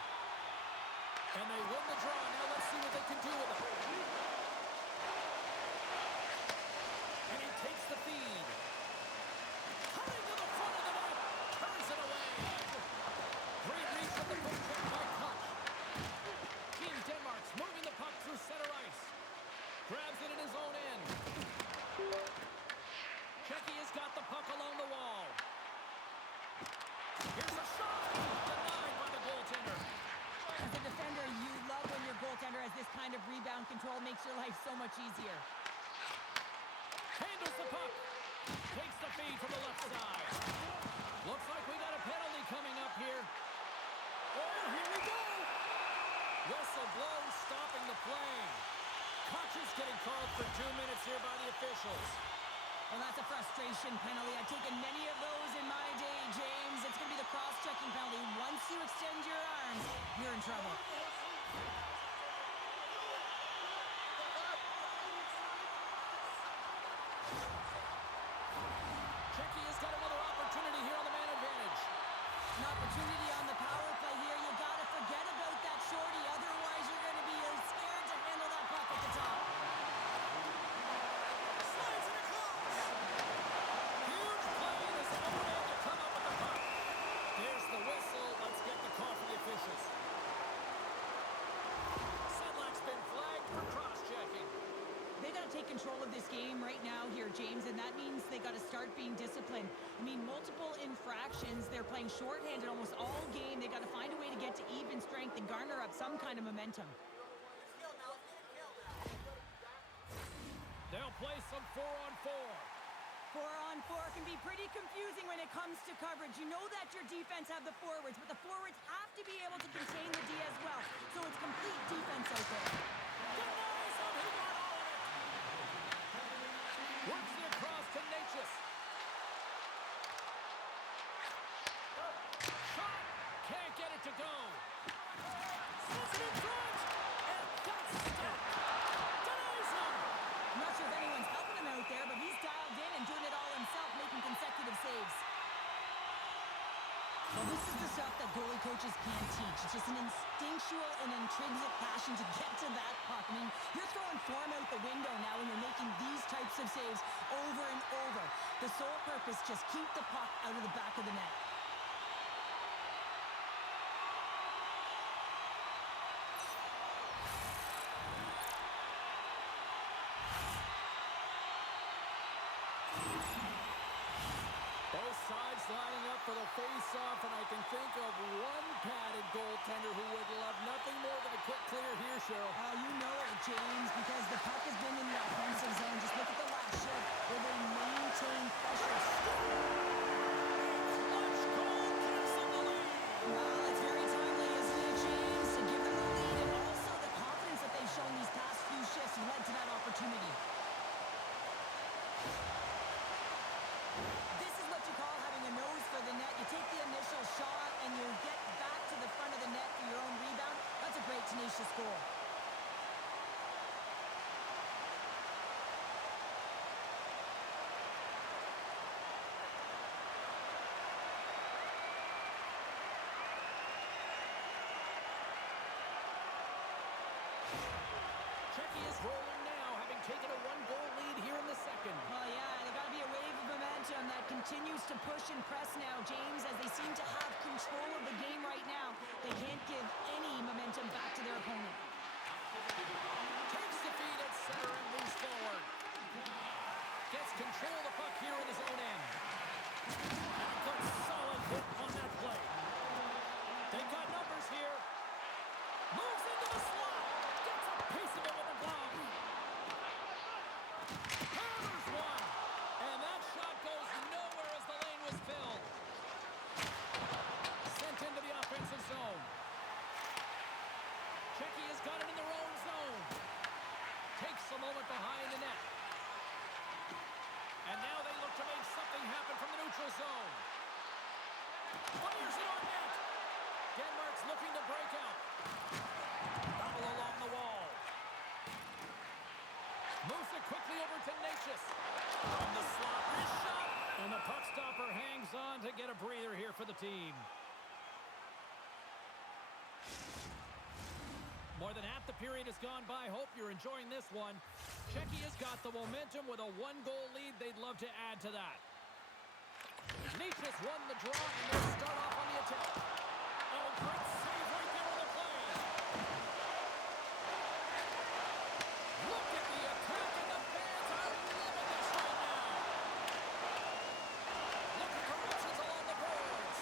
And they win the draw. Now let's see what they can do with it. And he takes the feed. Cutting to the front of the net. Turns it away. Great reach from the poke check by Koch. Team Denmark's moving the puck through center ice. Grabs it in his own end. Czechia's got the puck along the wall. Here's a shot. Denied by the goaltender. As a defender, you love when your goaltender has this kind of rebound control. Makes your life so much easier. Handles the puck. Takes the feed from the left side. Looks like we got a penalty coming up here. Oh, here we go. Whistle blown, stopping the play. Koch is getting called for 2 minutes here by the officials. Well, that's a frustration penalty. I've taken many of those in my day, James. It's going to be the cross-checking penalty. Once you extend your arms, you're in trouble. Czechia's got another opportunity here on the man advantage. An opportunity on the power play here. You got to forget about that shorty. Otherwise, you're going to be scared to handle that puck at the top. control of this game right now here, James, and that means they got to start being disciplined. I mean, multiple infractions. They're playing shorthanded almost all game. They got to find a way to get to even strength and garner up some kind of momentum. They'll play some 4-on-4. 4-on-4 can be pretty confusing when it comes to coverage. You know that your defense have the forwards, but the forwards have to be able to contain the D as well. So it's complete defense out there. Denies him. He got all of it. Works it across to Natchez. Shot. Can't get it to go. Sends it in front. And that's stopped. Denies him. I'm not sure if anyone's helping him out there, but he's dialed in and doing it all himself, making consecutive saves. Well, this is the stuff that goalie coaches can't teach. It's just an instinctual and intrinsic passion to get to that puck. I mean, you're throwing form out the window now when you're making these types of saves over and over. The sole purpose, just keep the puck out of the back of the net. Both sides lining up for the face-off, and I can think of one padded goaltender who would love nothing more than a quick clear here, Cheryl. You know it, James, because the puck has been in the offensive zone. Just look at the last shift where they maintain pressure. Clutch goal gives them the lead. Well, that's very timely, isn't it, James? To give them the lead and also the confidence that they've shown these past few shifts led to that opportunity. This is what you call having a nose for the net. You take the initial shot and you get back to the front of the net for your own rebound. That's a great, tenacious goal. Czechia is rolling now, having taken a one-goal lead here in the second. Well, yeah, there's got to be a wave of momentum that continues to push and press now, James, as they seem to have control of the game right now. They can't give any momentum back to their opponent. Takes the feed at center and moves forward. Gets control of the puck here in his own end. And a good solid hit on that play. They've got numbers here. Moves into the slot. Gets a piece of it with a glove. Hammers one. And that shot goes nowhere as the lane was filled. Sent into the offensive zone. Czechia's got it in their own zone. Takes a moment behind the net. And now they look to make something happen from the neutral zone. Fires it on net. Denmark's looking to break out. Double along the wall. Moves it quickly over to Natchez. From the slot, wrist shot. And the puck stopper hangs on to get a breather here for the team. More than half the period has gone by. Hope you're enjoying this one. Czechia's got the momentum with a one-goal lead. They'd love to add to that. Natchez won the draw, and they'll start off on the attack. Oh, great save right there on the play. Look at the attack, and the fans are loving this right now. Look at the rushes along the boards.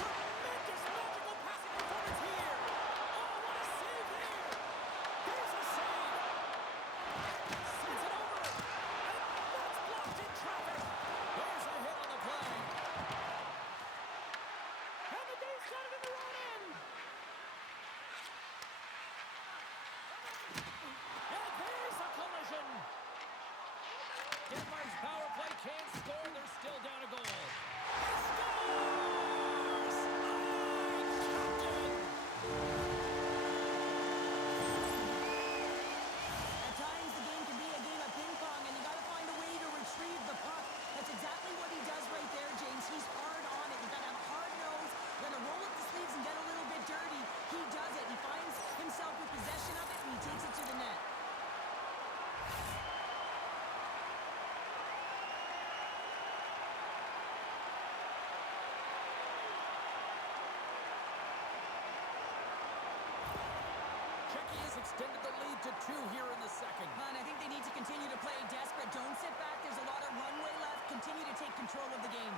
Tremendous magical passing performance here. Oh, what a save here. There's a save. Sends it over. And that's blocked in traffic. There's a hit on the play. And the Dave's got it in their own end. And there's a collision. Denmark's power play can't score. They're still down a goal. He scores! Captain! At times, the game can be a game of ping pong, and you got to find a way to retrieve the puck. That's exactly what he does right there, James. He's hard on it. You got to have a hard nose. You got to roll up the sleeves and get a little bit dirty. He does it. He finds himself with possession of it, and he takes it to the net. Czechia's extended the lead to 2 here in the second. And I think they need to continue control of the game.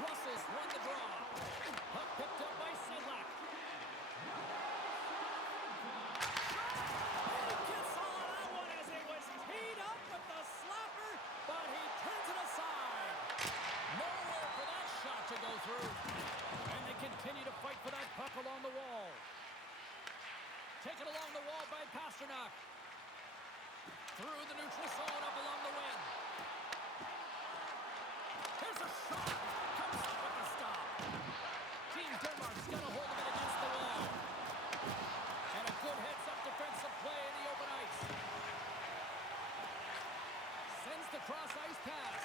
Russell's won the draw. Puck picked up by Sedlak. He gets all of that one as it was teed up with the slapper, but he turns it aside. Nowhere for that shot to go through. And they continue to fight for that puck along the wall. Taken along the wall by Pasternak. Through the neutral zone up along the wing. Here's a shot. Comes up with the stop. Team Denmark's got a hold of it against the wall. And a good heads-up defensive play in the open ice. Sends the cross-ice pass.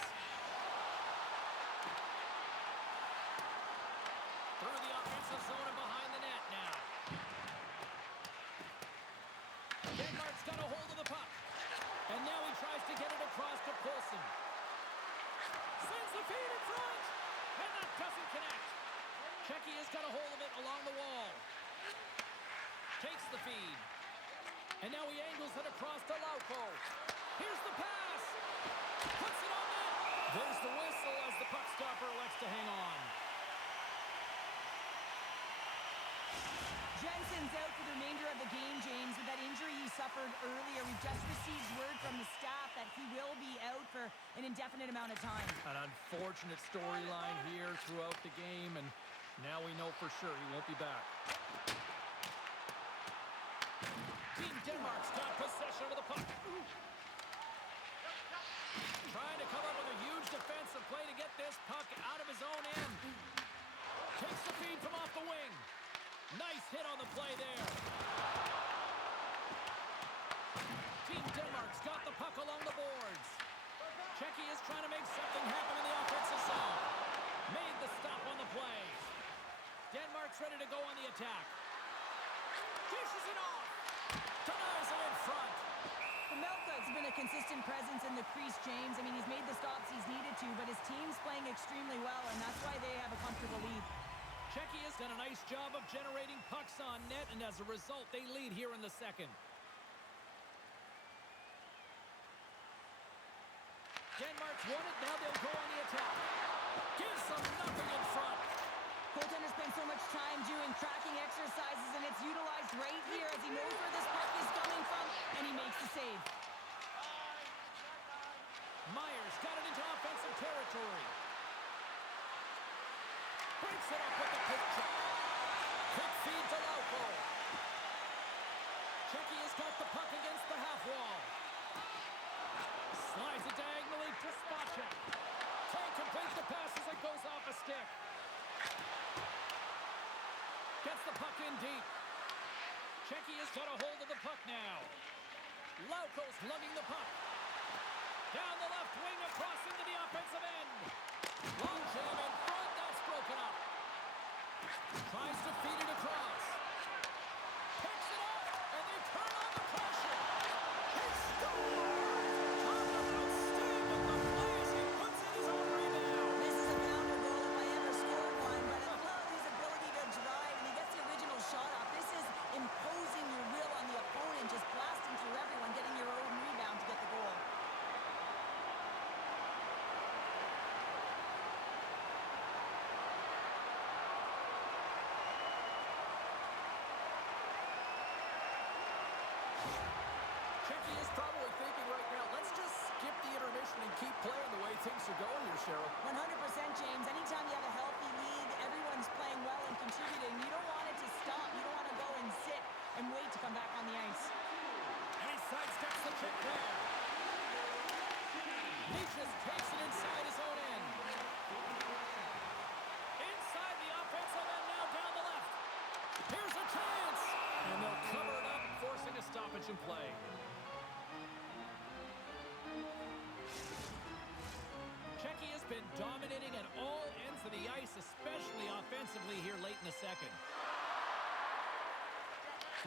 Through the offensive zone and behind the net now. Denmark's got a hold of the puck. And now he tries to get it across to Poulsen. Sends the feed in front. And that doesn't connect. Czechia's got a hold of it along the wall. Takes the feed. And now he angles it across to Lauko. Here's the pass. Puts it on net. There's the whistle as the puck stopper elects to hang on. Jensen's out for the remainder of the game, James, with that injury he suffered earlier. We've just received word from the staff that he will be out for an indefinite amount of time. An unfortunate storyline here throughout the game, and now we know for sure he won't be back. Team Denmark's got possession of the puck. Trying to come up with a huge defensive play to get this puck out of his own end. Takes the feed from off the wing. Nice hit on the play there. Team Denmark's got the puck along the boards. Czechia is trying to make something happen in the offensive zone. Made the stop on the play. Denmark's ready to go on the attack. Dishes it off. Denies him in front. Pamelka's been a consistent presence in the crease, James. I mean, he's made the stops he's needed to, but his team's playing extremely well, and that's why they have a comfortable lead. Czechia's done a nice job of generating pucks on net, and as a result, they lead here in the second. Denmark's won it. Now they'll go on the attack. Gives them nothing in front. Goaltender spent so much time doing tracking exercises, and it's utilized right here as he knows where this puck is coming from, and he makes the save. Myers got it into offensive territory. Breaks it up with the quick check. Quick feed to Lauko. Czechia's got the puck against the half wall. Slides it diagonally to Spacek. Can't complete the pass as it goes off a stick. Gets the puck in deep. Czechia's got a hold of the puck now. Lauko's lugging the puck. Down the left wing across into the offensive end. Long jam in front. That's broken up. Tries to feed it across. Picks it up. And they turn on the pressure. He scores! Talk about staying with the play as he puts in his own rebound. This is a pounder goal if I ever scored one, but I love his ability to drive, and he gets the original shot off. This is imposing your will on the opponent, just blasting through everyone, getting your own rebound to get the goal. Czechia's probably thinking right now, let's just skip the intermission and keep playing the way things are going here, Cheryl. 100%, James. Anytime you have a healthy lead, everyone's playing well and contributing. You don't want it to stop. You don't want to go and sit and wait to come back on the ice. And he sidesteps the check there. Nietzsche takes it inside his own end. Inside the offensive end now down the left. Here's a chance. And they'll cover it up, forcing a stoppage in play. Czechia's been dominating at all ends of the ice, especially offensively here late in the second.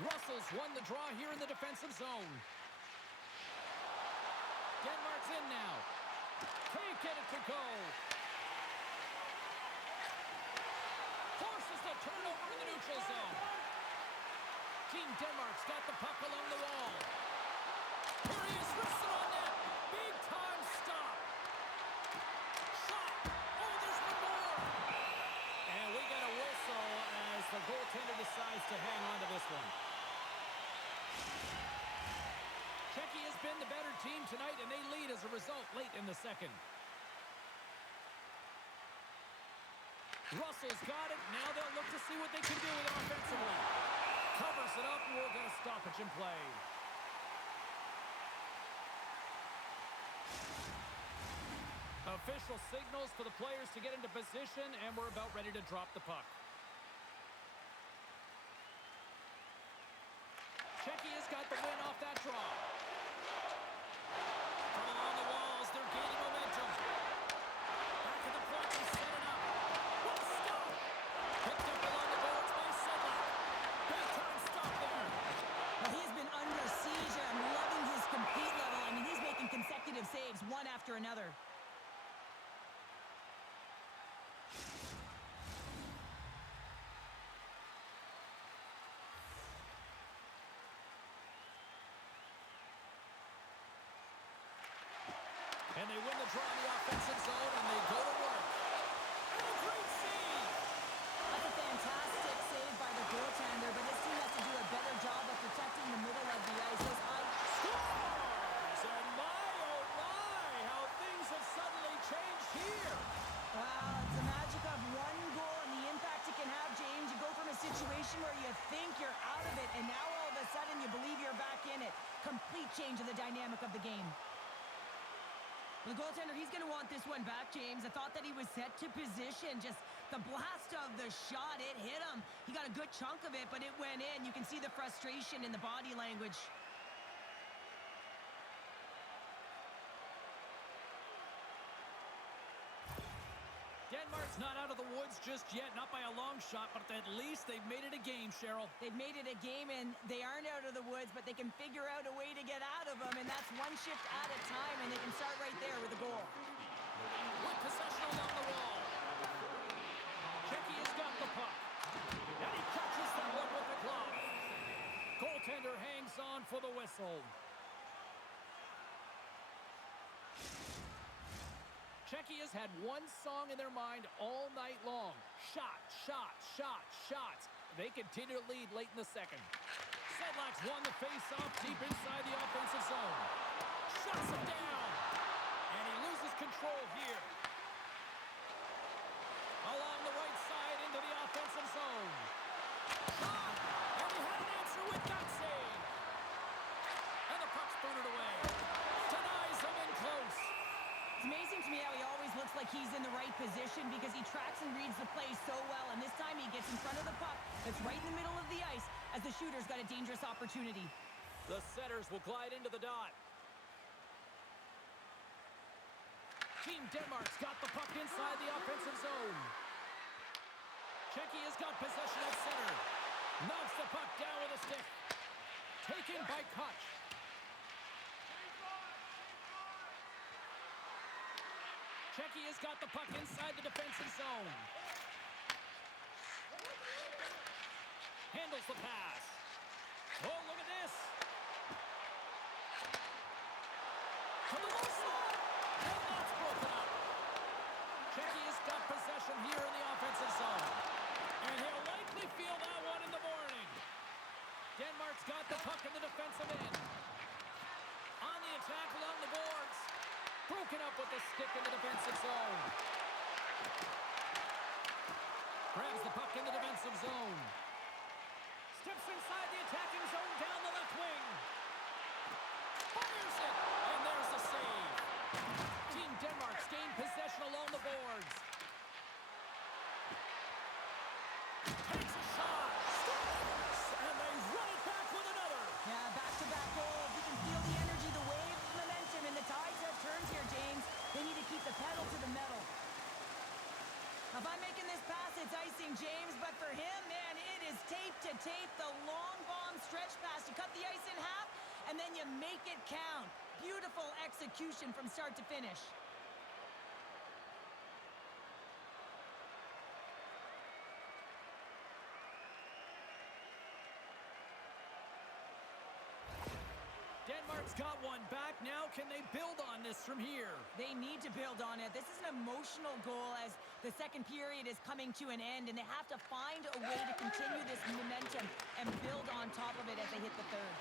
Russell's won the draw here in the defensive zone. Denmark's in now. Can't get it to go. Forces the turnover in the neutral zone. Team Denmark's got the puck along the wall. Here he is, wristed on net. Big time stop. tries to hang on to this one. Czechia has been the better team tonight, and they lead as a result late in the second. Russell's got it. Now they'll look to see what they can do with it offensively. Covers it up, and we'll get a stoppage in play. Official signals for the players to get into position, and we're about ready to drop the puck. Czechia's got the win off that draw. From along the walls, they're gaining momentum. Back at the point, they set it up. What a stop! Picked up along the boards by Sedlak. Big time stop there. Well, he's been under siege, and I'm loving his compete level. I mean, he's making consecutive saves, one after another. And they win the draw in the offensive zone, and they go to work. And a great save! That's a fantastic save by the goaltender, but this team has to do a better job of protecting the middle of the ice. Scores! And my, oh my, how things have suddenly changed here. Wow, it's the magic of one goal and the impact it can have, James. You go from a situation where you think you're out of it, and now all of a sudden you believe you're back in it. Complete change of the dynamic of the game. The goaltender, he's going to want this one back, James. I thought that he was set to position. Just the blast of the shot, it hit him. He got a good chunk of it, but it went in. You can see the frustration in the body language. Denmark's not out of the woods just yet, not by a long shot, but at least they've made it a game, Cheryl. They've made it a game, and they aren't out of the woods, but they can figure out a way to get out of them, and that's one shift at a time, and they can start right there with a goal. With possession along the wall. Czechia's got the puck. And he catches that one with the glove. Goaltender hangs on for the whistle. Czechia's had one song in their mind all night long. Shot, shot, shot, shots. They continue to lead late in the second. Sedlak's won the face-off deep inside the offensive zone. Shuts him down. And he loses control here. Along the right side into the offensive zone. Shot! And he had an answer with that save. And the puck's booted away. Denies him in close. It's amazing to me how he always looks like he's in the right position because he tracks and reads the play so well, and this time he gets in front of the puck that's right in the middle of the ice as the shooter's got a dangerous opportunity. The setters will glide into the dot. Team Denmark's got the puck inside the offensive zone. Czechia's got possession at center. Knocks the puck down with a stick. Taken by Koch. Czechia's got the puck inside the defensive zone. Handles the pass. Oh, look at this. To the low slot. And that's broken up. Czechia's got possession here in the offensive zone. And he'll likely feel that one in the morning. Denmark's got the puck in the defensive end. On the attack along the boards. Broken up with the stick in the defensive zone. Grabs the puck in the defensive zone. Steps inside the attacking zone down the left wing. Fires it! And there's the save. Team Denmark's gained possession along the boards. Takes a shot. Scores! And they run it back with another. Yeah, back-to-back goals. You can feel the energy, the wave, the momentum, and the tides have turned here, James. They need to keep the pedal to the metal. Now, if I'm making this pass, it's icing, James, but for him, man, it is tape to tape. The long bomb stretch pass. You cut the ice in half, and then you make it count. Beautiful execution from start to finish. Denmark's He's got one back now. Can they build on this from here? They need to build on it. This is an emotional goal as the second period is coming to an end, and they have to find a way to continue this momentum and build on top of it as they hit the third.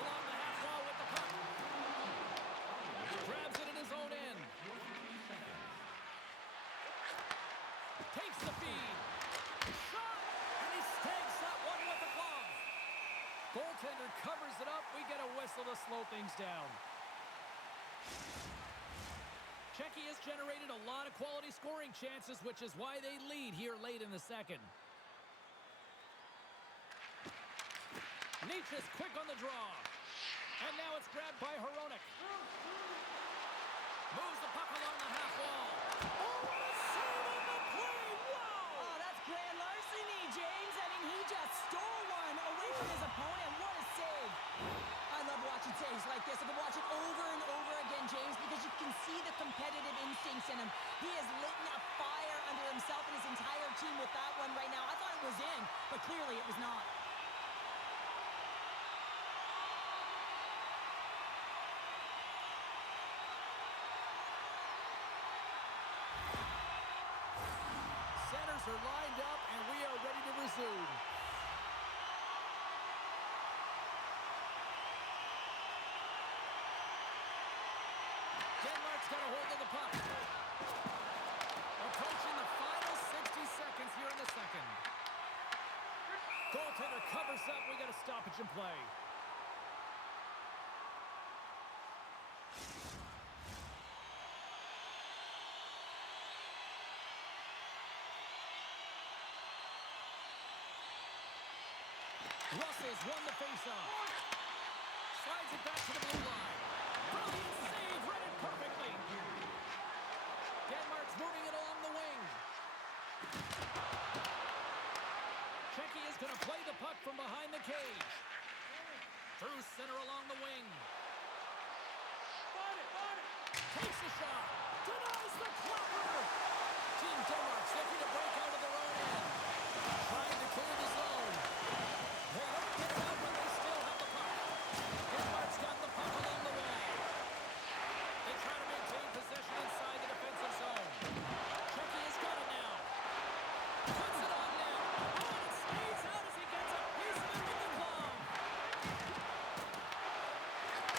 Along the half wall with the puck. Grabs it in his own end. Takes the feed. Shot! And he snags that one with the glove. Goaltender covers it up. We get a whistle to slow things down. Czechia has generated a lot of quality scoring chances, which is why they lead here late in the second. Nietzsche's quick on the draw. And now it's grabbed by Hronek. Moves the puck along the half wall. Oh, what a save on the play! Whoa! Oh, that's grand larceny, James. I mean, he just stole one away from his opponent. What a save. I love watching saves like this. I can watch it over and over again, James, because you can see the competitive instincts in him. He has lit a fire under himself and his entire team with that one right now. I thought it was in, but clearly it was not. Centers are lined up, and we are ready to resume. Denmark's got a hold of the puck. Approaching the final 60 seconds here in the second. Goaltender covers up. We got a stoppage in play. Russell's won the faceoff. Slides it back to the blue line. Brilliant save, read it perfectly. Denmark's moving it along the wing. Czechia is going to play the puck from behind the cage. Through center along the wing. Takes the shot. Denies the clobber. Team Denmark's looking to break out of their own end. Trying to clear the zone. They don't get it out, but they still have the puck. Denmark's got the puck along the wall. They try to maintain possession inside the defensive zone. Czechia's got it now. Puts it on net. Oh, and it stays out as he gets a piece of it with the glove.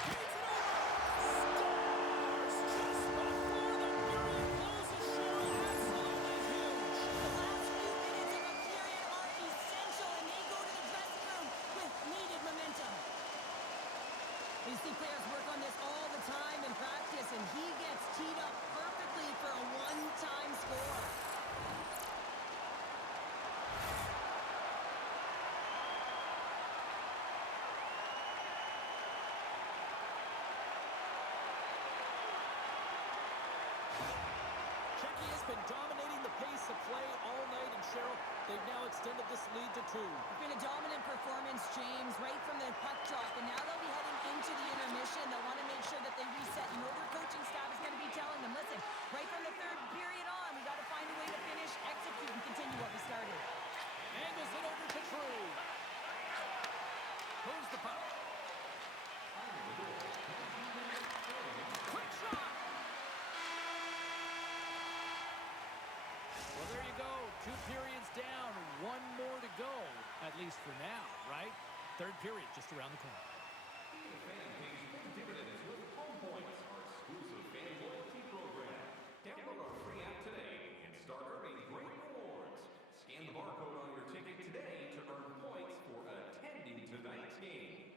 Feeds it over. Scores just before the period closes. Cheryl, absolutely huge. The last few minutes of a period are essential, and they go to the dressing room with needed momentum. You see players work on this all the time in practice, and he gets teed up perfectly for a one-time score. Czechia has been dominating the pace of play all night, and Cheryl, they've now extended this lead to 2. It's been a dominant performance, James, right from the puck drop, and now they'll be heading into the intermission. They'll want to make sure that they reset. You know their coaching staff is going to be telling them, listen, right from the third period on, we got to find a way to finish, execute, and continue what we started. Angles it over to True. Moves the puck. Quick shot! Well, there you go. 2 periods down, 1 more to go, at least for now, right? Third period just around the corner. Dividends with Home Points, our exclusive fan loyalty program. Download our free app today and start earning great rewards. Scan the barcode on your ticket today to earn points for attending tonight's game.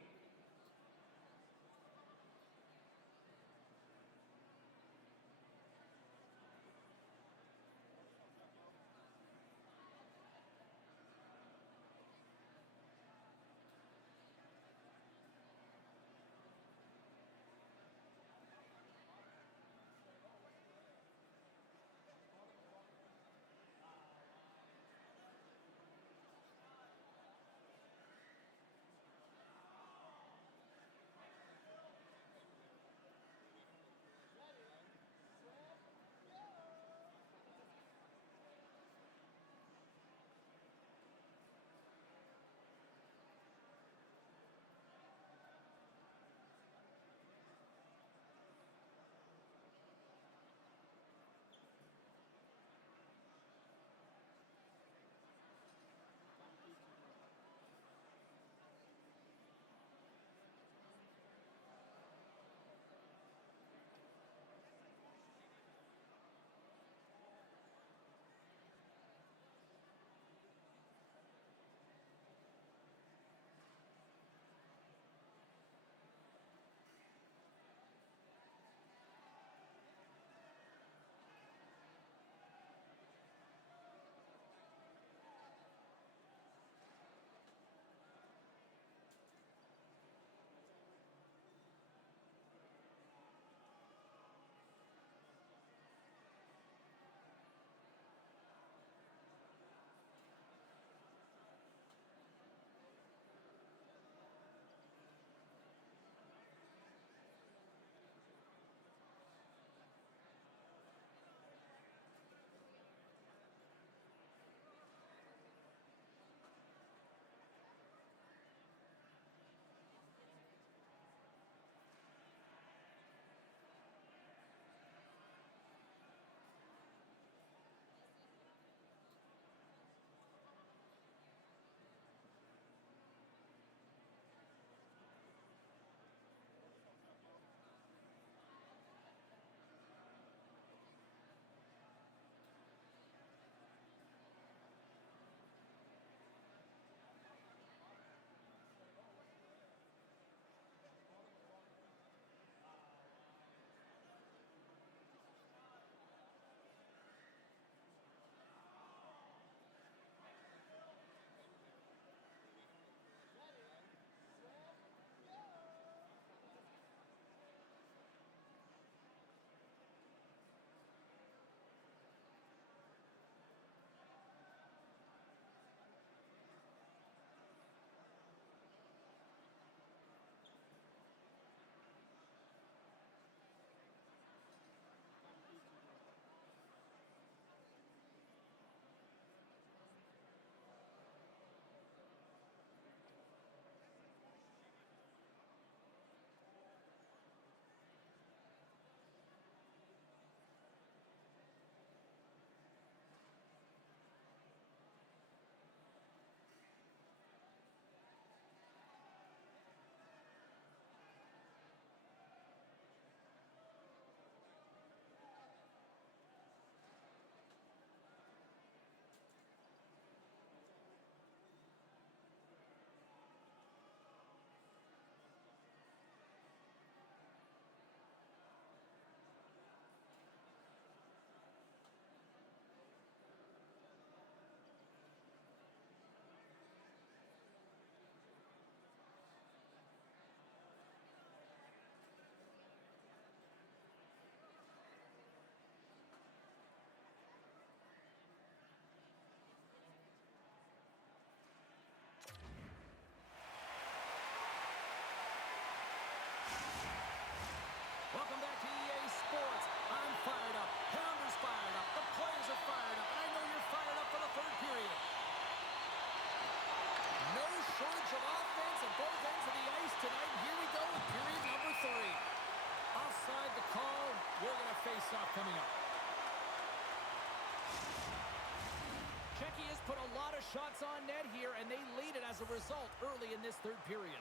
of shots on net here, and they lead it as a result early in this third period.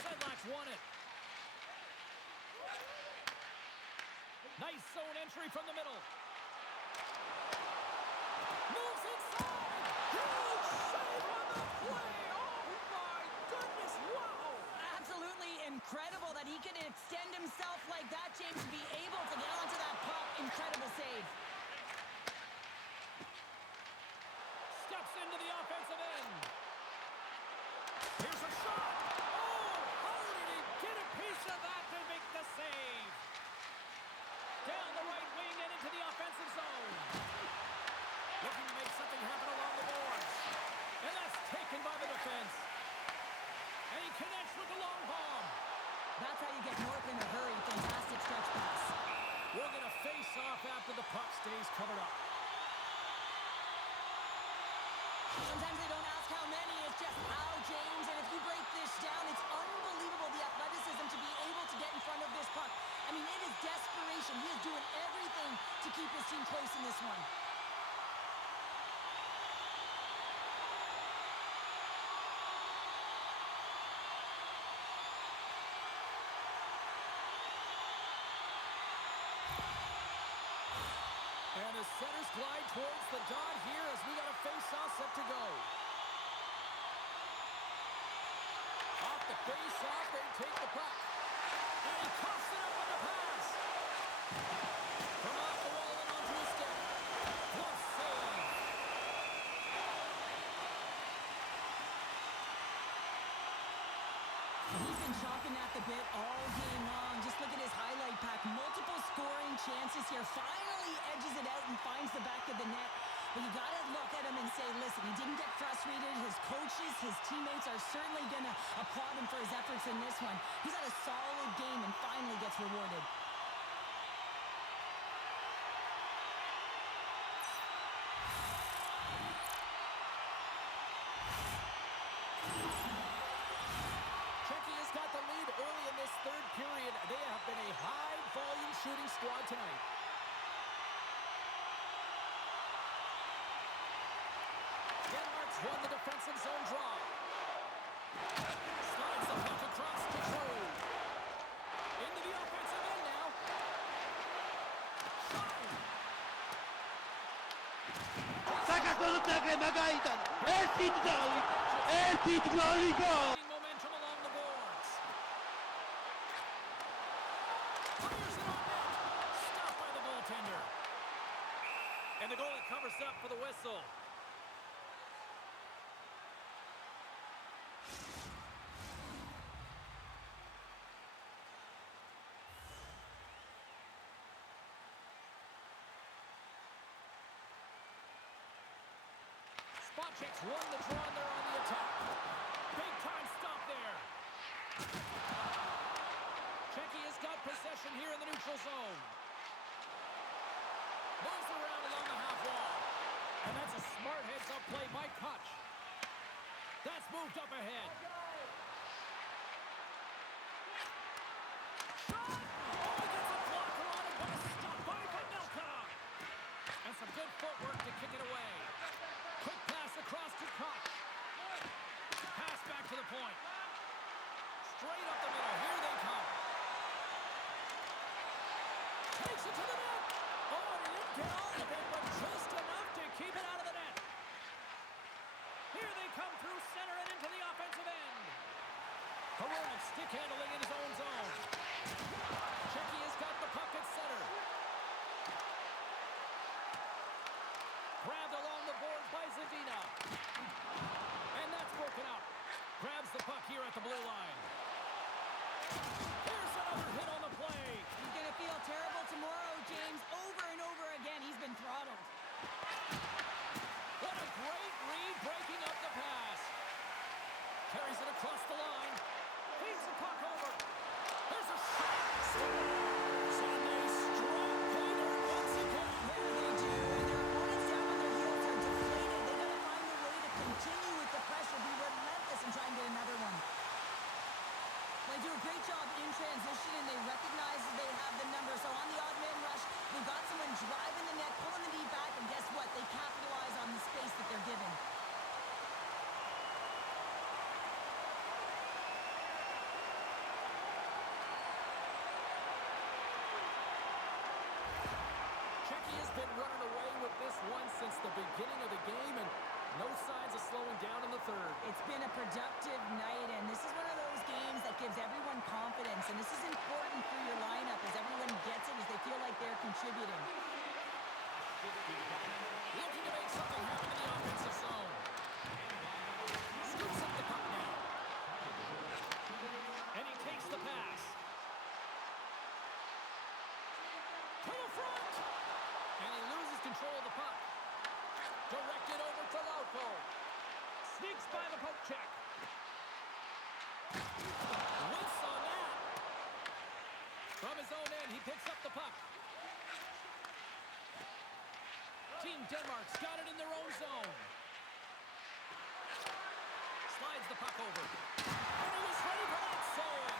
Sedlak's won it. Nice zone entry from the middle. Moves inside. Huge save on the play. Oh, my goodness. Wow. Absolutely incredible that he can extend himself like that, James, to be able to get onto that puck. Incredible save. Steps into the offensive end. Here's a shot. Oh, how did he get a piece of that to make the save? Down the right wing and into the offensive zone. Looking to make something happen along the boards. And that's taken by the defense. And he connects with the long bomb. That's how you get North in a hurry. Fantastic stretch pass. We're going to face off after the puck stays covered up. Sometimes they don't ask how many, it's just how, James. And if you break this down, it's unbelievable the athleticism to be able to get in front of this puck. I mean, it is desperation. He is doing everything to keep his team close in this one. And the centers glide towards the dot here as we got a face-off set to go. Off the face-off, they take the puck. And he coughs it up on the pass. From off the wall and onto his stick. Glove save. He's been chopping at the bit all game long. Just look at his highlight pack. Multiple scoring chances here. Finally edges it out and finds the back of the net. But you got to look at him and say, listen, he didn't get frustrated. His coaches, his teammates are certainly going to applaud him for his efforts in this one. He's had a solid game and finally gets rewarded. Czechia's got the lead early in this third period. They have been a high-volume shooting squad tonight. Denmark's won the defensive zone draw. Slides the puck across to Drew. Into the offensive end now. Shot! Szakakolott nagle Magaitan! Elszít gól! Momentum along the boards. Fires it on net. Stopped by the goaltender. And the goalie covers up for the whistle. Spotchik's won the draw and they're on the attack. Big time stop there. Czechia's got possession here in the neutral zone. Moves around along the half wall. And that's a smart heads-up play by Koch. That's moved up ahead. Shot! Oh, he gets a blocker on it, but a stop by Vanelka. And some good footwork to kick it away. Quick pass across to Koch. Pass back to the point. Straight up the middle. Here they come. Takes it to the net. Oh, he didn't get all of it, but just enough to keep it out of the net. Here they come through center and into the offensive end. Hronek stick handling in his own zone. Czechia's got the puck at center. Grabbed along the boards by Zadina. And that's broken up. Grabs the puck here at the blue line. Here's another hit on the play. He's going to feel terrible tomorrow, James. Over and over again, he's been throttled. What a great read breaking up the pass. Carries it across the line. Feeds the puck over. There's a shot. And they strike Peter once again. There they do, and their opponents down on their heels are deflated. They got to find a way to continue with the pressure, be relentless, and try and get another one. They do a great job in transition, and they recognize that they have the number. So on the odd man rush, they've got someone driving the net, pulling the knee back, and guess what? They capitalize on the space that they're given. Czechia has been running away with this one since the beginning of the game, and no signs of slowing down in the third. It's been a productive night, and this is one of those games that gives everyone confidence, and this is important for your lineup as everyone gets it, as they feel like they're contributing. Looking to make something happen in the offensive zone. Scoops up the puck now. And he takes the pass. To the front! And he loses control of the puck. Directed over to Lauko. Sneaks by the poke check. Whiffs on that. From his own end, he picks up the puck. Team Denmark's got it in their own zone. Slides the puck over. And he was ready for that save.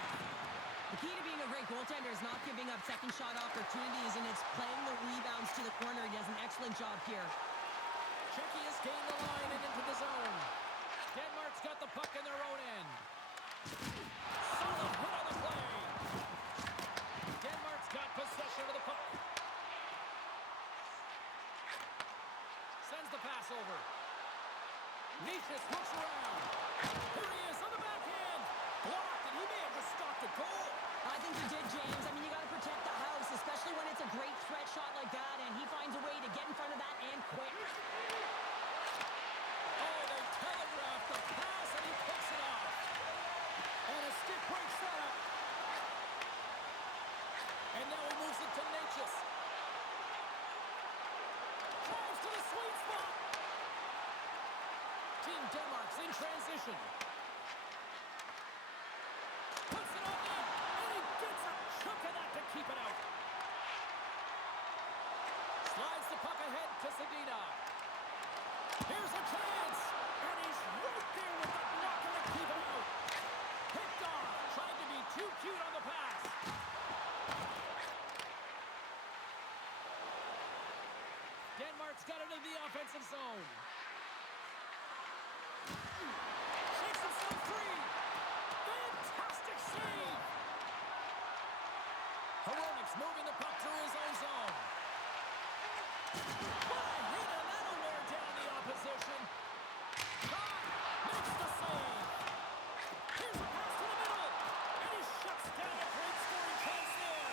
The key to being a great goaltender is not giving up second shot opportunities, and it's playing the rebounds to the corner. He does an excellent job here. Czechia's gained the line and into the zone. Denmark's got the puck in their own end. Solid hit on the play. Denmark's got possession of the puck. Sends the pass over. Nishis looks around. Here he is on the backhand. Blocked, and he may have just stopped a goal. I think he did, James. I mean, you got to protect the house, especially when it's a great threat shot like that, and he finds a way to get in front of that and quick. Oh, they telegraphed the pass, and he picks it off. And a stick break setup. And now he moves it to Nishis. Drives to the sweet spot. Team Denmark's in transition. Puts it on net, and he gets a chunk of that to keep it out. Slides the puck ahead to Zadina. Here's a chance, and he's right there with the blocker to keep it out. Picked off, tried to be too cute on the pass. Denmark's got it in the offensive zone. Shakes himself free. Fantastic save. Hronik's moving the puck through his own zone. What a hit, and that'll wear down the opposition. Caught, makes the save. Here's a pass to the middle, and he shuts down a great scoring chance there.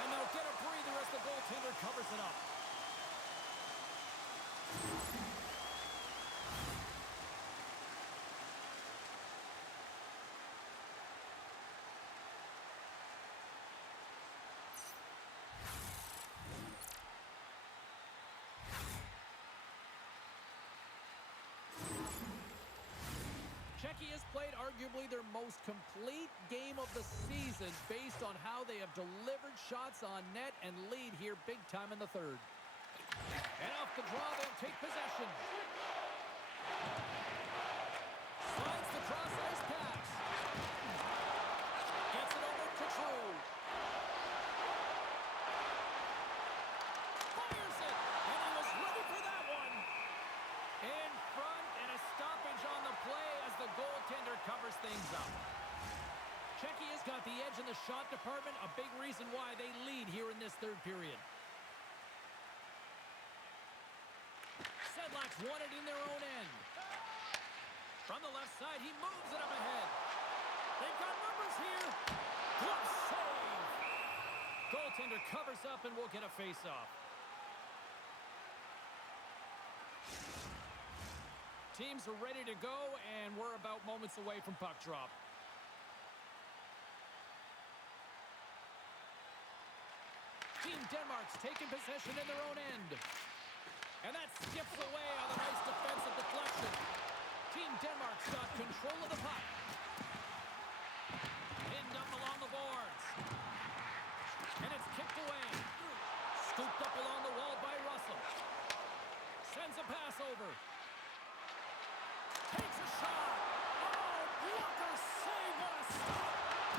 And they'll get a breather as the goaltender covers it up. Czechia has played arguably their most complete game of the season based on how they have delivered shots on net and lead here big time in the third. And off the draw, they'll take possession. Slides the cross-ice pass. Gets it over to True. Fires it, and he was ready for that one. In front, and a stoppage on the play as the goaltender covers things up. Czechia's got the edge in the shot department, a big reason why they lead here in this third period. Sedlak's won it in their own end. From the left side, he moves it up ahead. They've got numbers here. Glove save. Goaltender covers up and will get a face-off. Teams are ready to go, and we're about moments away from puck drop. Team Denmark's taking possession in their own end. And that skips away on a nice defensive deflection. Team Denmark's got control of the puck. Pinned up along the boards. And it's kicked away. Scooped up along the wall by Russell. Sends a pass over. Takes a shot. Oh, blocker save. What a stop.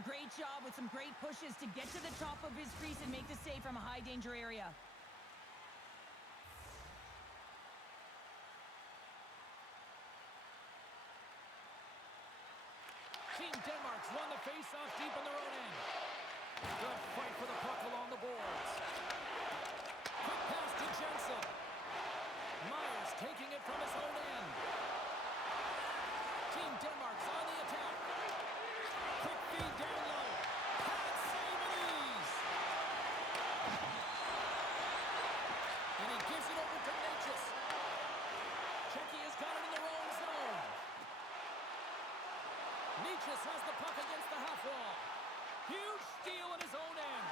a great job with some great pushes to get to the top of his crease and make the save from a high-danger area. Team Denmark's won the face-off deep in their own end. Good fight for the puck along the boards. Quick pass to Jensen. Myers taking it from his own end. Team Denmark's on the attack. Quick feed down low. Pad save and ease. And he gives it over to Natchez. Czechia's got it in their own zone. Natchez has the puck against the half wall. Huge steal in his own end.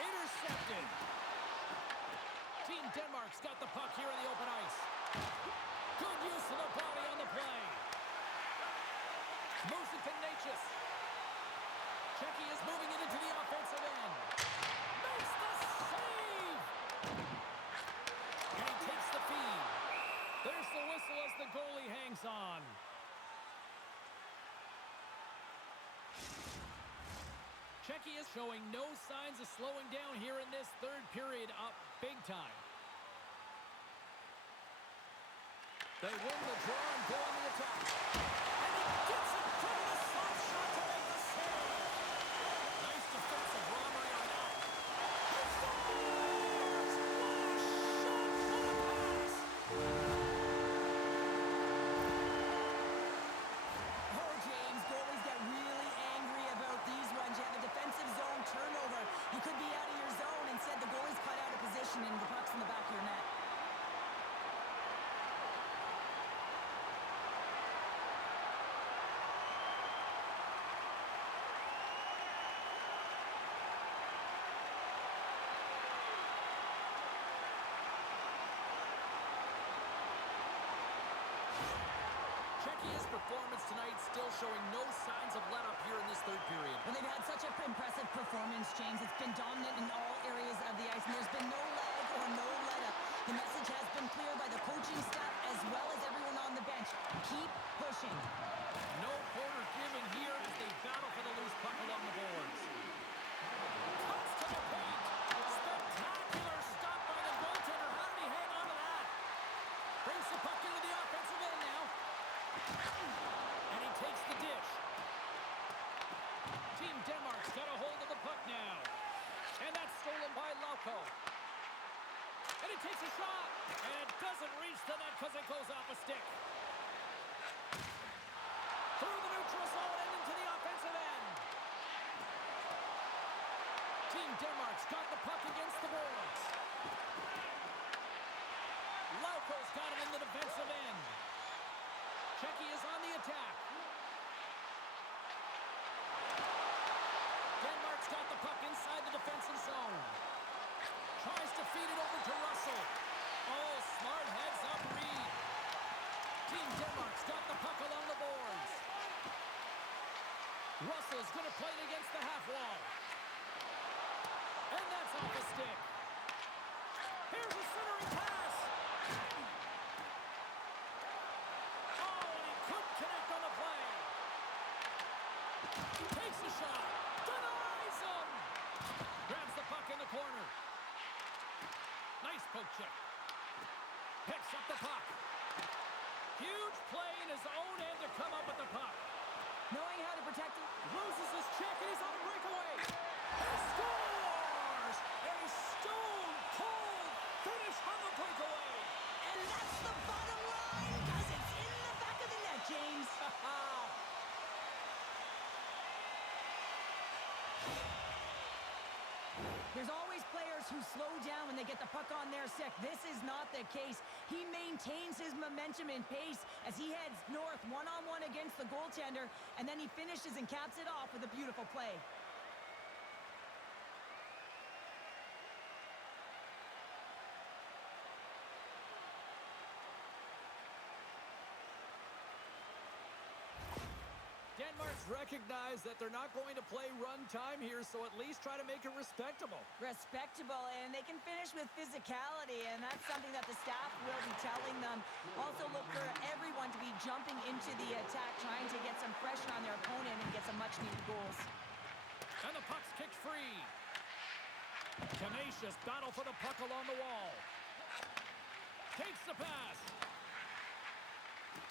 Intercepted. Team Denmark's got the puck here in the open ice. Good use of the body on the play. Moves it to Natchez. Czechia is moving it into the offensive end. Makes the save! And he takes the feed. There's the whistle as the goalie hangs on. Czechia is showing no signs of slowing down here in this third period, up big time. They win the draw and go on the attack. And he gets it through the slot shot to make the save. Nice defensive robbery on that. He scores! What a shot! What a pass! Oh, James, goalies get really angry about these ones. You have a defensive zone turnover. You could be out of your zone. Instead, the goalie's cut out of position and the puck's in the back of your net. Czechia's performance tonight still showing no signs of let-up here in this third period. Well, they've had such an impressive performance, James. It's been dominant in all areas of the ice, and there's been no lag or no let-up. The message has been clear by the coaching staff as well as everyone on the bench. Keep pushing. No quarter given here as they battle for the loose puck along the boards. Cuts to the paint. Spectacular stop by the goaltender. How did he hang on to that? Brings the puck into the offensive end now. And he takes the dish. Team Denmark's got a hold of the puck now. And that's stolen by Lauko. And he takes a shot. And it doesn't reach the net because it goes off a stick. Through the neutral zone and into the offensive end. Team Denmark's got the puck against the boards. Lauko's got it in the defensive end. Czechia's on the attack. Denmark's got the puck inside the defensive zone. Tries to feed it over to Russell. Oh, smart heads up Reed. Team Denmark's got the puck along the boards. Russell's going to play it against the half wall. And that's off a stick. Here's a centering pass. Oh, and he couldn't connect on the play. Takes the shot. Denies him. Grabs the puck in the corner. Nice poke check. Picks up the puck. Huge play in his own end to come up with the puck. Knowing how to protect it. Loses his check and he's on a breakaway. He scores! A stone-cold finish on the breakaway. And that's the bottom line because it's in the back of the net, James. There's always players who slow down when they get the puck on their stick. This is not the case. He maintains his momentum and pace as he heads north one-on-one against the goaltender, and then he finishes and caps it off with a beautiful play. Denmark's recognized that they're not going to play run time here, so at least try to make it respectable. Respectable, and they can finish with physicality, and that's something that the staff will be telling them. Also look for everyone to be jumping into the attack, trying to get some pressure on their opponent and get some much-needed goals. free. Tenacious battle for the puck along the wall. Takes the pass.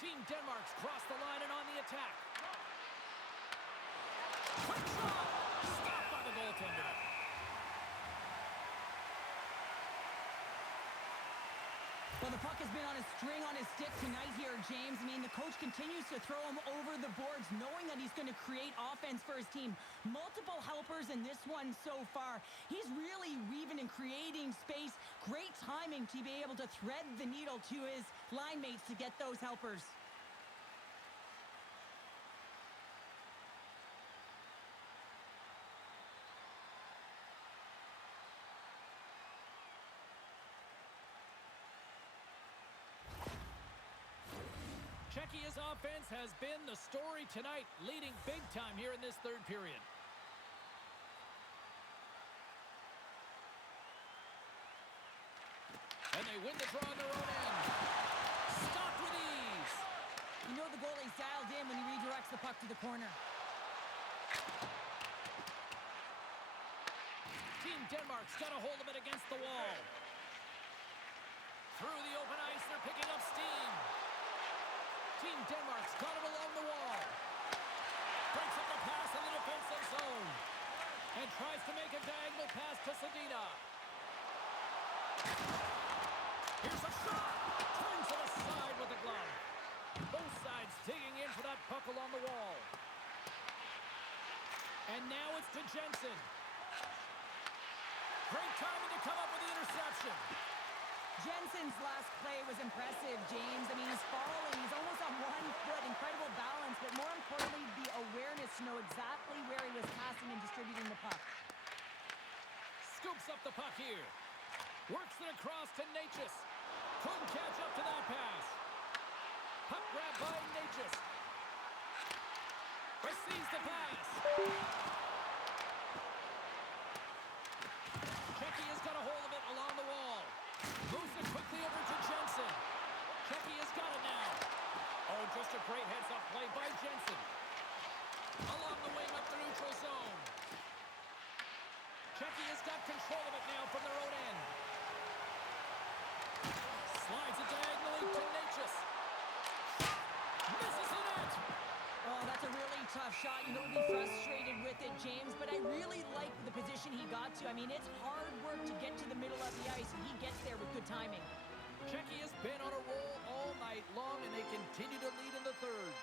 Team Denmark's crossed the line and on the attack. Quick shot! Stopped by the goaltender. Well, the puck has been on a string on his stick tonight here, James. I mean, the coach continues to throw him over the boards, knowing that he's going to create offense for his team. Multiple helpers in this one so far. He's really weaving and creating space. Great timing to be able to thread the needle to his line mates to get those helpers. Czechia's offense has been the story tonight, leading big time here in this third period. And they win the draw on their own end. Stopped with ease. You know the goalie's dialed in when he redirects the puck to the corner. Team Denmark's got a hold of it against the wall. Through the open ice, they're picking up steam. Team Denmark's got it along the wall. Breaks up the pass in the defensive zone. And tries to make a diagonal pass to Sedina. Here's a shot. Turns it aside with the glove. Both sides digging in for that puck along the wall. And now it's to Jensen. Great timing to come up with the interception. Jensen's last play was impressive, James. I mean, he's falling. He's almost on one foot. Incredible balance, but more importantly, the awareness to know exactly where he was passing and distributing the puck. Scoops up the puck here. Works it across to Natchez. Couldn't catch up to that pass. Puck grab by Natchez. Receives the pass. Czechia's got a hold of it along the wall. Moves it quickly over to Jensen. Czechia's got it now. Oh, just a great heads-up play by Jensen. Along the wing up the neutral zone. Czechia's got control of it now from their own end. Slides it diagonally to Natchez. Misses the net. Oh, that's a really tough shot. You know, he'll be frustrated with it, James, but I really like the position he got to. I mean, it's hard work to get to the middle of the ice, and he gets there with good timing. Czechia's been on a roll all night long, and they continue to lead in the third.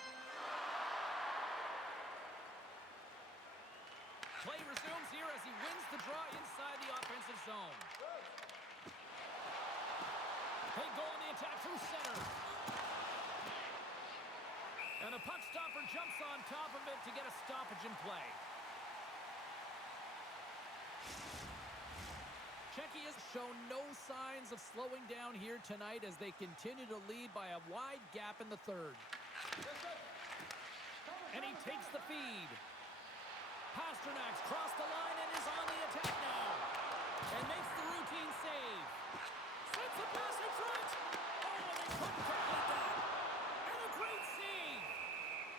Play resumes here as he wins the draw inside the offensive zone. They go on the attack through center. And the puck stopper jumps on top of it to get a stoppage in play. Czechia has shown no signs of slowing down here tonight as they continue to lead by a wide gap in the third. And he takes the feed. Pasternak's crossed the line and is on the attack now. And makes the routine save. Sends a pass in front. Oh, and they couldn't complete that. And a great save.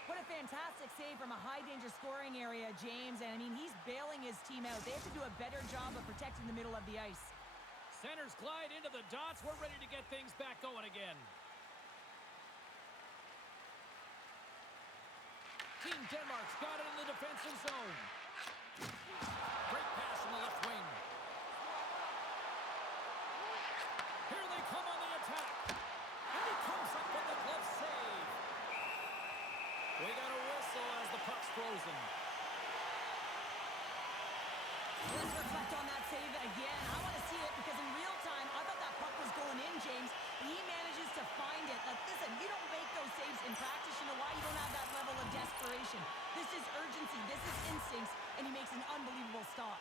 What a fantastic save from a high-danger scoring area, James. And, I mean, he's bailing his team out. They have to do a better job of protecting the middle of the ice. Centers glide into the dots. We're ready to get things back going again. Team Denmark's got it in the defensive zone. Great pass from the left wing. Here they come on the attack. And he comes up with the glove save. We got a whistle as the puck's frozen. Let's reflect on that save again. I want to see it because in real time, I thought that puck was going in, James. He manages to find it. Like, listen, you don't make those saves in practice. You know why? You don't have that level of desperation. This is urgency. This is instincts. And he makes an unbelievable stop.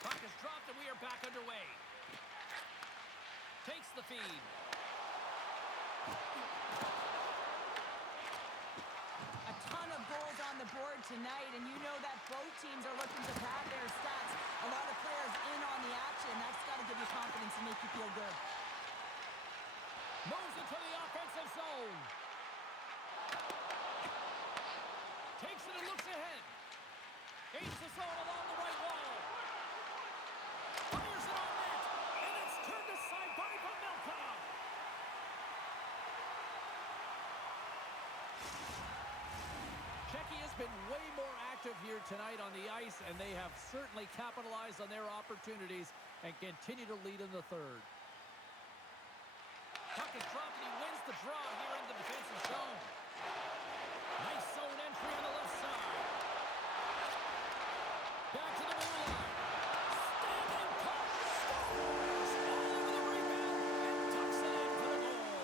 Puck is dropped and we are back underway. Takes the feed. A ton of goals on the board tonight, and you know that both teams are looking to pad their stats. A lot of players in on the action. That's got to give you confidence and make you feel good. Moves into the offensive zone. Takes it and looks ahead. Aims the zone along the right wall. Fires it on net. And it's turned aside by Pavelka. Czechia has been way more active here tonight on the ice, and they have certainly capitalized on their opportunities and continue to lead in the third. Puck is dropped, and he wins the draw here in the defensive zone. Nice zone entry on the left side. Back to the blue line. Standing puck. Scores! All over the rebound and tucks it in for the goal.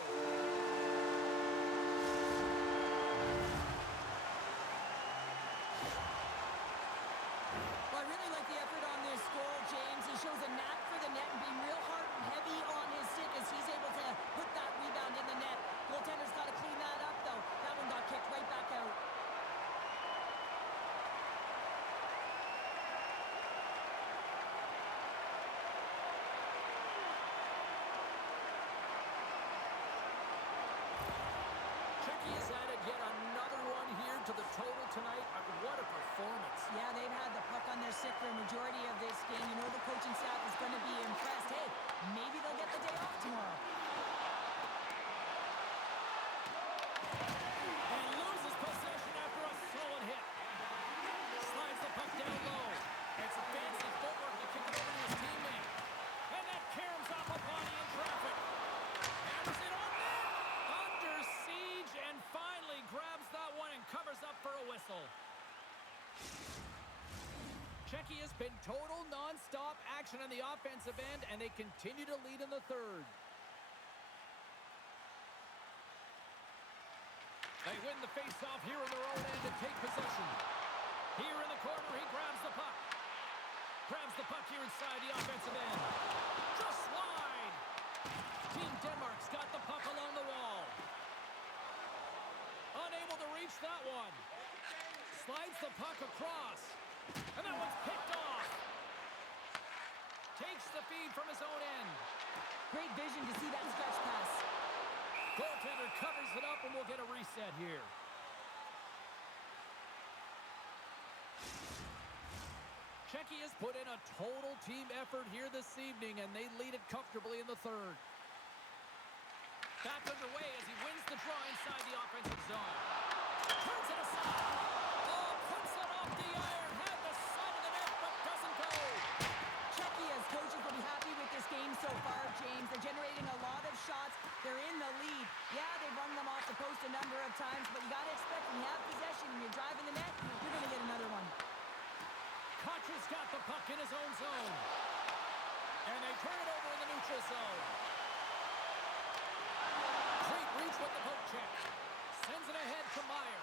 Well, I really like the effort on this goal, James. He shows a knack for the net and being real hard and heavy on his stick as he's able to put that rebound in the net. Goaltender's got to clean that up, though. That one got kicked right back out. Czechia's added yet another one here to the total tonight. What a performance. Yeah, they've had the puck on their stick for a majority of this game. You know the coaching staff is going to be impressed. Hey, maybe they'll get the day off tomorrow. And loses possession after a solid hit. Slides the puck down low. And some fancy footwork to kick it over to his teammate. And that caroms off a body in traffic. Hammers it on net. Under siege and finally grabs that one and covers up for a whistle. Czechia's been total non-stop action on the offensive end, and they continue to lead in the third. They win the face-off here in their own end and take possession. Here in the corner, he grabs the puck. Grabs the puck here inside the offensive end. Just wide. Team Denmark's got the puck along the wall. Unable to reach that one. Slides the puck across. And that one's picked off. Takes the feed from his own end. Great vision to see that stretch pass. Goaltender covers it up, and we'll get a reset here. Czechia's put in a total team effort here this evening, and they lead it comfortably in the third. Back underway as he wins the draw inside the offensive zone. Turns it aside. Oh, puts it off the iron. Had the side of the net, but doesn't go. Czechia's coaches will be happy with this game so far, James. They're generating a lot of shots. They're in the lead. Yeah, they've run them off the post a number of times, but you got to expect when you have possession and you're driving the net, you're going to get another one. Kotra's got the puck in his own zone. And they turn it over in the neutral zone. Great reach with the poke check. Sends it ahead to Meyer.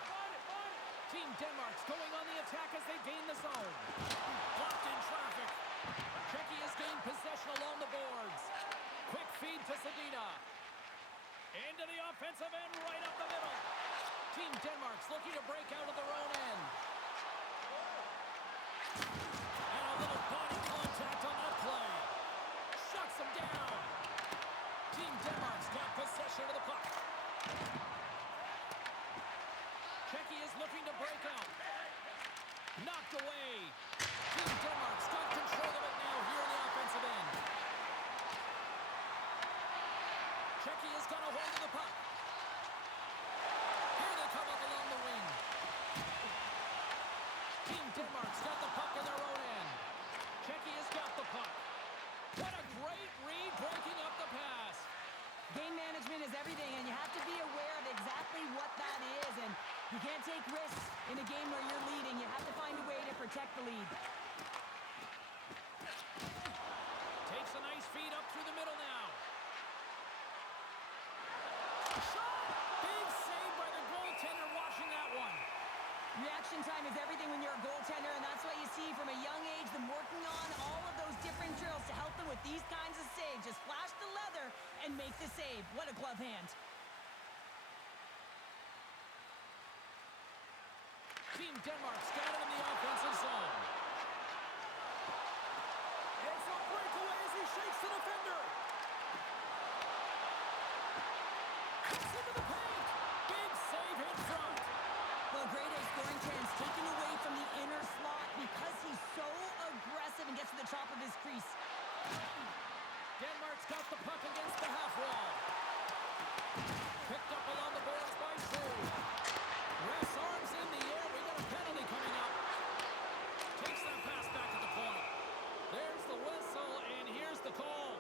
Team Denmark's going on the attack as they gain the zone. Blocked in traffic. Czechia's gained possession along the boards. Quick feed to Sedina. Into the offensive end, right up the middle. Team Denmark's looking to break out of their own end. And a little body contact on that play. Shuts him down. Team Denmark's got possession of the puck. Czechia's looking to break out. Knocked away. Team Denmark's got control of it now here in the offensive end. Czechia's got a hold of the puck. Here they come up along the wing. Team Denmark's got the puck in their own end. Czechia's got the puck. What a great read, breaking up the pass. Game management is everything, and you have to be aware of exactly what that is. And you can't take risks in a game where you're leading. You have to find a way to protect the lead. Takes a nice feed up through the middle now. Shot! Big save by the goaltender, watching that one. Reaction time is everything when you're a goaltender, and that's what you see from a young age, them working on all of those different drills to help them with these kinds of saves. Just flash the leather and make the save. What a glove hand. Team Denmark's got it in the offensive zone. It's a breakaway as he shakes the defender. Cuts into the paint. Big save in front. Well, great A scoring chance taken away from the inner slot because he's so aggressive and gets to the top of his crease. Denmark's got the puck against the half wall. Picked up along the boards by Drew. Ref's arms in the air. We got a penalty coming up. Takes that pass back at the point. There's the whistle, and here's the call.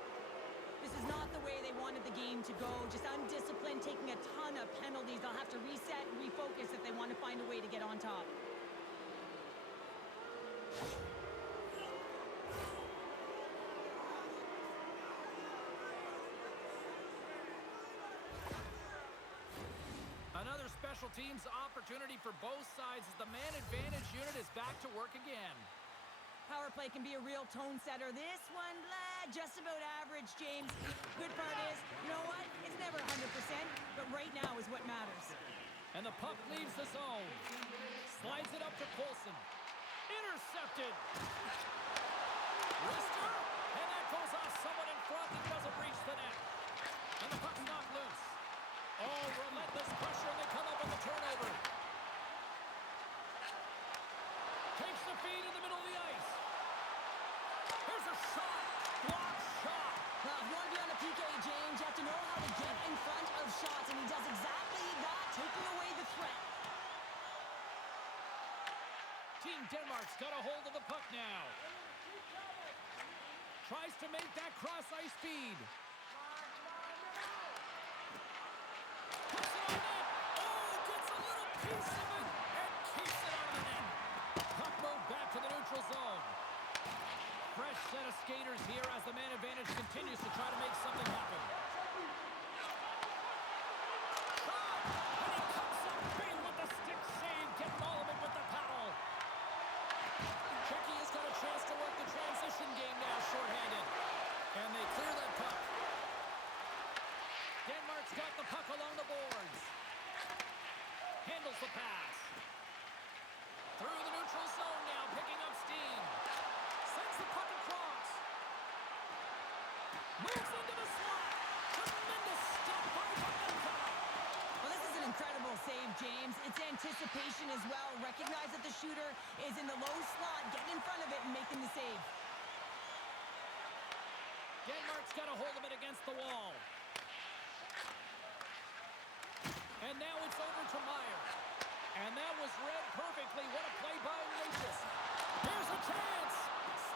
This is not the way they wanted the game to go. Just undisciplined, taking a ton of penalties. They'll have to reset and refocus if they want to find a way to get on top. Another special teams opportunity for both sides as the man advantage unit is back to work again. Power play can be a real tone setter. This one, just about average, James. Good part is, you know what? It's never 100%, but right now is what matters. And the puck leaves the zone. Slides it up to Colson. Intercepted. Wrister, and that goes off someone in front that doesn't reach the net. And the puck's knocked loose. Oh, relentless pressure, and they come up on the turnover. Takes the feed in the middle of the ice. Here's a shot. Block shot. Well, if you want to be on the PK, James, you have to know how to get in front of shots, and he does exactly that, taking away the threat. Team Denmark's got a hold of the puck now. Tries to make that cross-ice feed. Puts it on net. Oh, gets a little piece of it and keeps it out of the net. Puck moved back to the neutral zone. Fresh set of skaters here as the man advantage continues to try to make something happen. Shot! And he comes up big with the stick save, getting all of it with the paddle. Czechia's got a chance to work the transition game now, shorthanded. And they clear that puck. Denmark's got the puck along the boards. Handles the pass. Through the neutral zone now, picking up steam. Sends the puck across. Moves into the slot. Tremendous stop by Vanenka. Well, this is an incredible save, James. It's anticipation as well. Recognize that the shooter is in the low slot, getting in front of it and making the save. Denmark's got a hold of it against the wall. And now it's over to Meyer. And that was read perfectly. What a play by Ignatius. Here's a chance.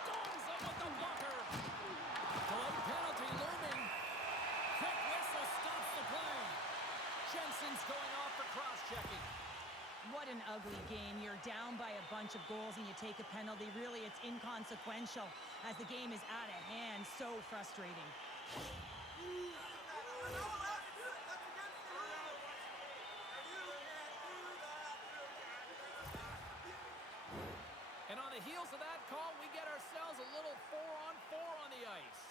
Stones him with the blocker. Delayed penalty looming. Quick whistle stops the play. Jensen's going off for cross-checking. What an ugly game. You're down by a bunch of goals and you take a penalty. Really, it's inconsequential as the game is out of hand. So frustrating. And on the heels of that call, we get ourselves a little 4-on-4 on the ice.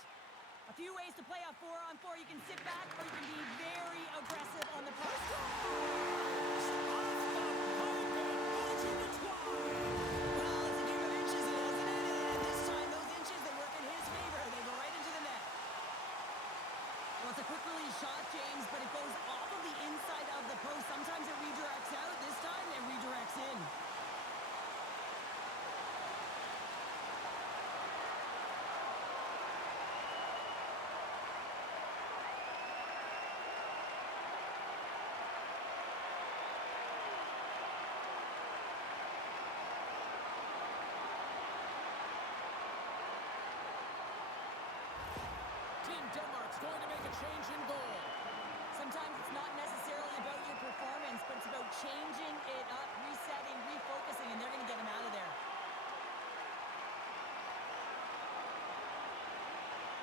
A few ways to play a 4-on-4. You can sit back or you can be very aggressive on the puck. Well, it's a game of inches, isn't it? And this time, those inches, they work in his favor. They go right into the net. Well, it's a quick release shot, James, but it goes off of the inside of the post. Sometimes it redirects out. This time, it redirects in. Denmark's going to make a change in goal. Sometimes it's not necessarily about your performance, but it's about changing it up, resetting, refocusing, and they're going to get him out of there.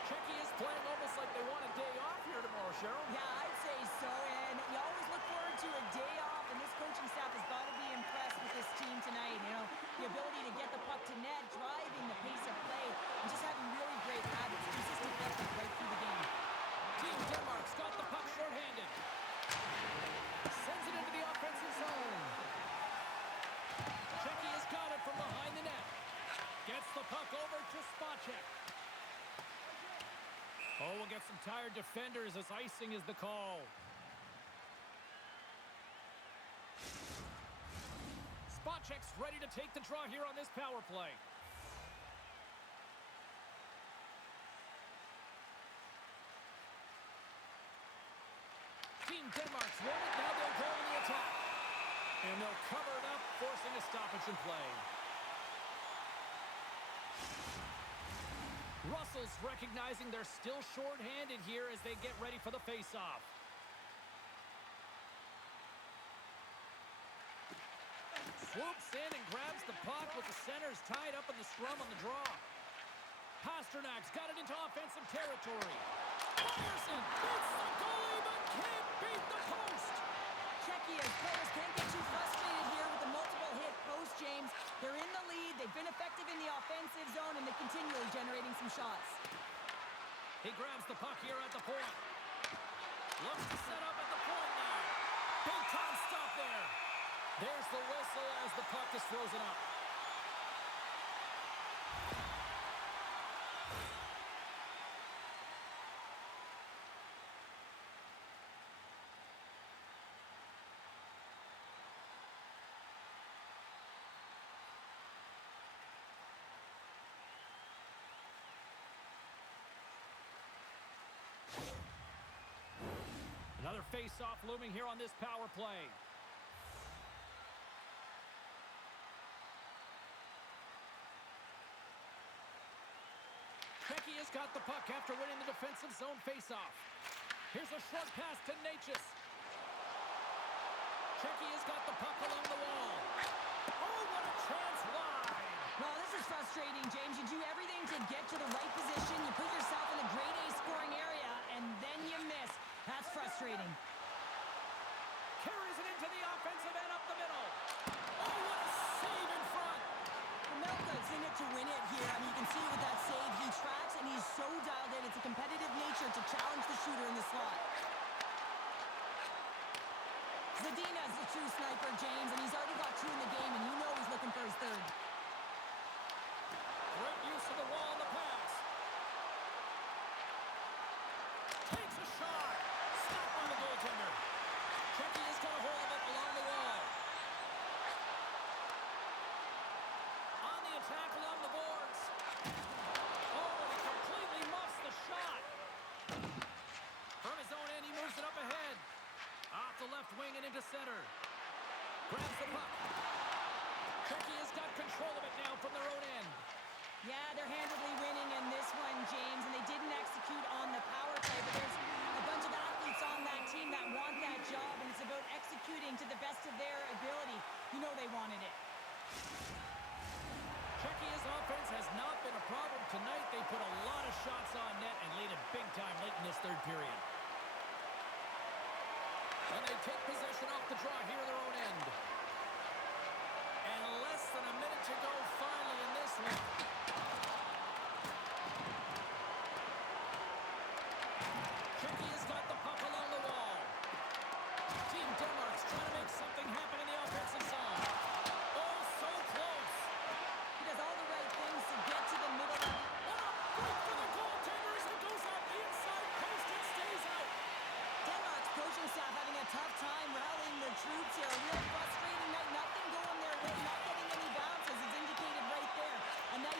Czechia is playing almost like they want a day off here tomorrow, Cheryl. Yeah, I'd say so, and you always look forward to a day off, and this coaching staff has got to be impressed with this team tonight. You know, the ability to get the puck to net, driving the pace of play, and just having really great habits, consistent effort right through the game. Team Denmark's got the puck shorthanded. Sends it into the offensive zone. we'll get some tired defenders as icing is the call. Spot check's ready to take the draw here on this power play. Team Denmark's won it. Now they'll go on the attack. And they'll cover it up, forcing a stoppage in play. Russell's recognizing they're still short-handed here as they get ready for the face-off. Swoops in and grabs the puck with the centers tied up in the scrum on the draw. Pasternak's got it into offensive territory. Ryerson beats the goalie but can't beat the post. Czechia's players can't get too frustrated here with the multiple hit post, James. They're in the lead, they've been effective in the offensive zone, and they're continually generating some shots. He grabs the puck here at the point. Looks to set up at the point now. Big time stop there. There's the whistle as the puck is frozen up. Another face-off looming here on this power play. Czechia's got the puck after winning the defensive zone face-off. Here's a short pass to Natchez. Czechia's got the puck along the wall. Oh, what a chance wide. Well, this is frustrating, James. You do everything to get to the right position. You put yourself in a grade A scoring area, and then you miss. That's frustrating. Carries it into the offensive end up the middle. Oh, what a save in front. Melka's in it to win it here. I mean, you can see with that save, he tracks and he's so dialed in. It's a competitive nature to challenge the shooter in the slot. Zadina's the true sniper, James, and he's already got 2 in the game, and you know he's looking for his third. Great use of the wall on the pass. Takes a shot. Stopped by the goaltender. Czechia's got a hold of it along the wall. On the attack along the boards. Oh, he completely muffs the shot. From his own end, he moves it up ahead. Off the left wing and into center. Grabs the puck. Czechia's got control of it now from their own end. Yeah, they're handily winning in this one, James, and they didn't execute on the power play, but there's a bunch of athletes on that team that want that job, and it's about executing to the best of their ability. You know they wanted it. Czechia's offense has not been a problem tonight. They put a lot of shots on net and lead it big time late in this third period. And they take possession off the draw here in their own end. And less than a minute to go finally in this one. Czechia's got the puck along the wall. Team Denmark's trying to make something happen in the offensive zone. Oh, so close. He does all the right things to get to the middle. What a break for the goaltender as it goes out the inside post and stays out. Denmark's coaching staff having a tough time rallying their troops here. A real frustrating night. Nothing going their way. Not getting any bounces is indicated right there. And that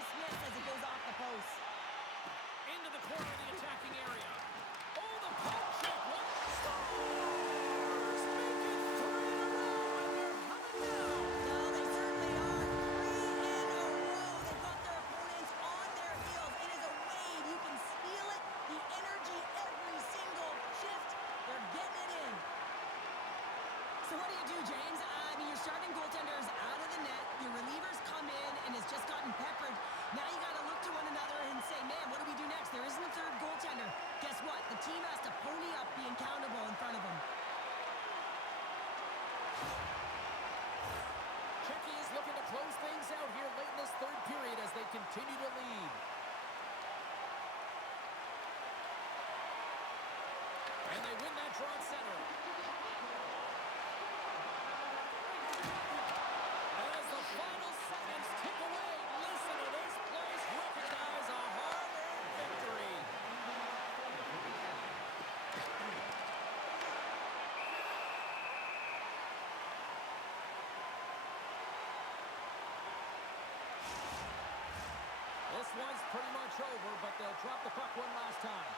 pretty much over, but they'll drop the puck one last time.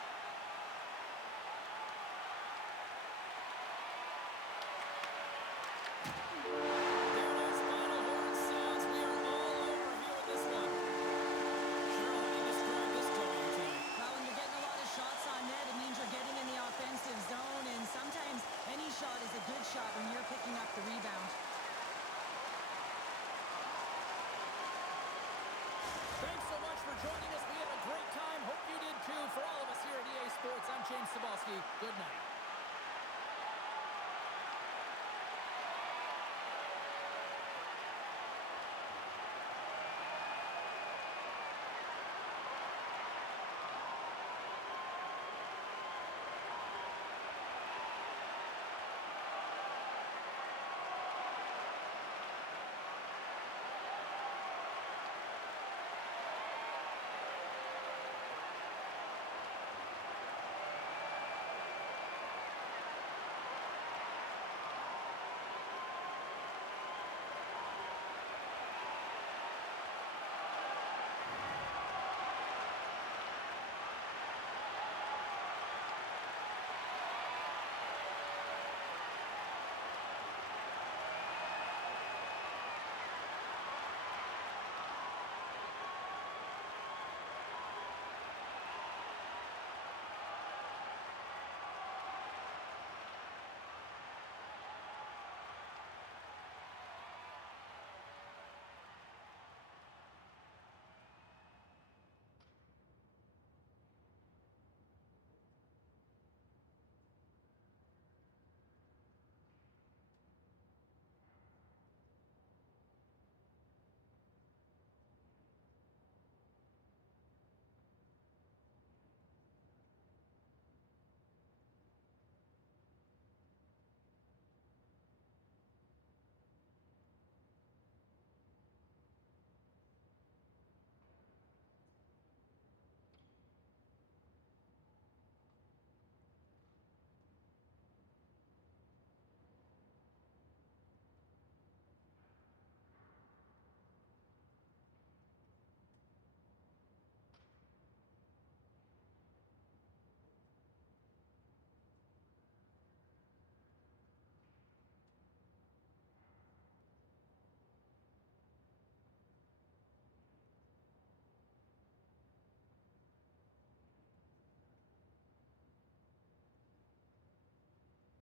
There it is, final horn sounds. We are all over here with this one. Cheryl, how do you describe this W tonight? Well, when you're getting a lot of shots on net, it means you're getting in the offensive zone, and sometimes any shot is a good shot when you're picking up the rebound. Thanks so much for joining us. We had a great time. Hope you did too. For all of us here at EA Sports, I'm James Cebulski. Good night.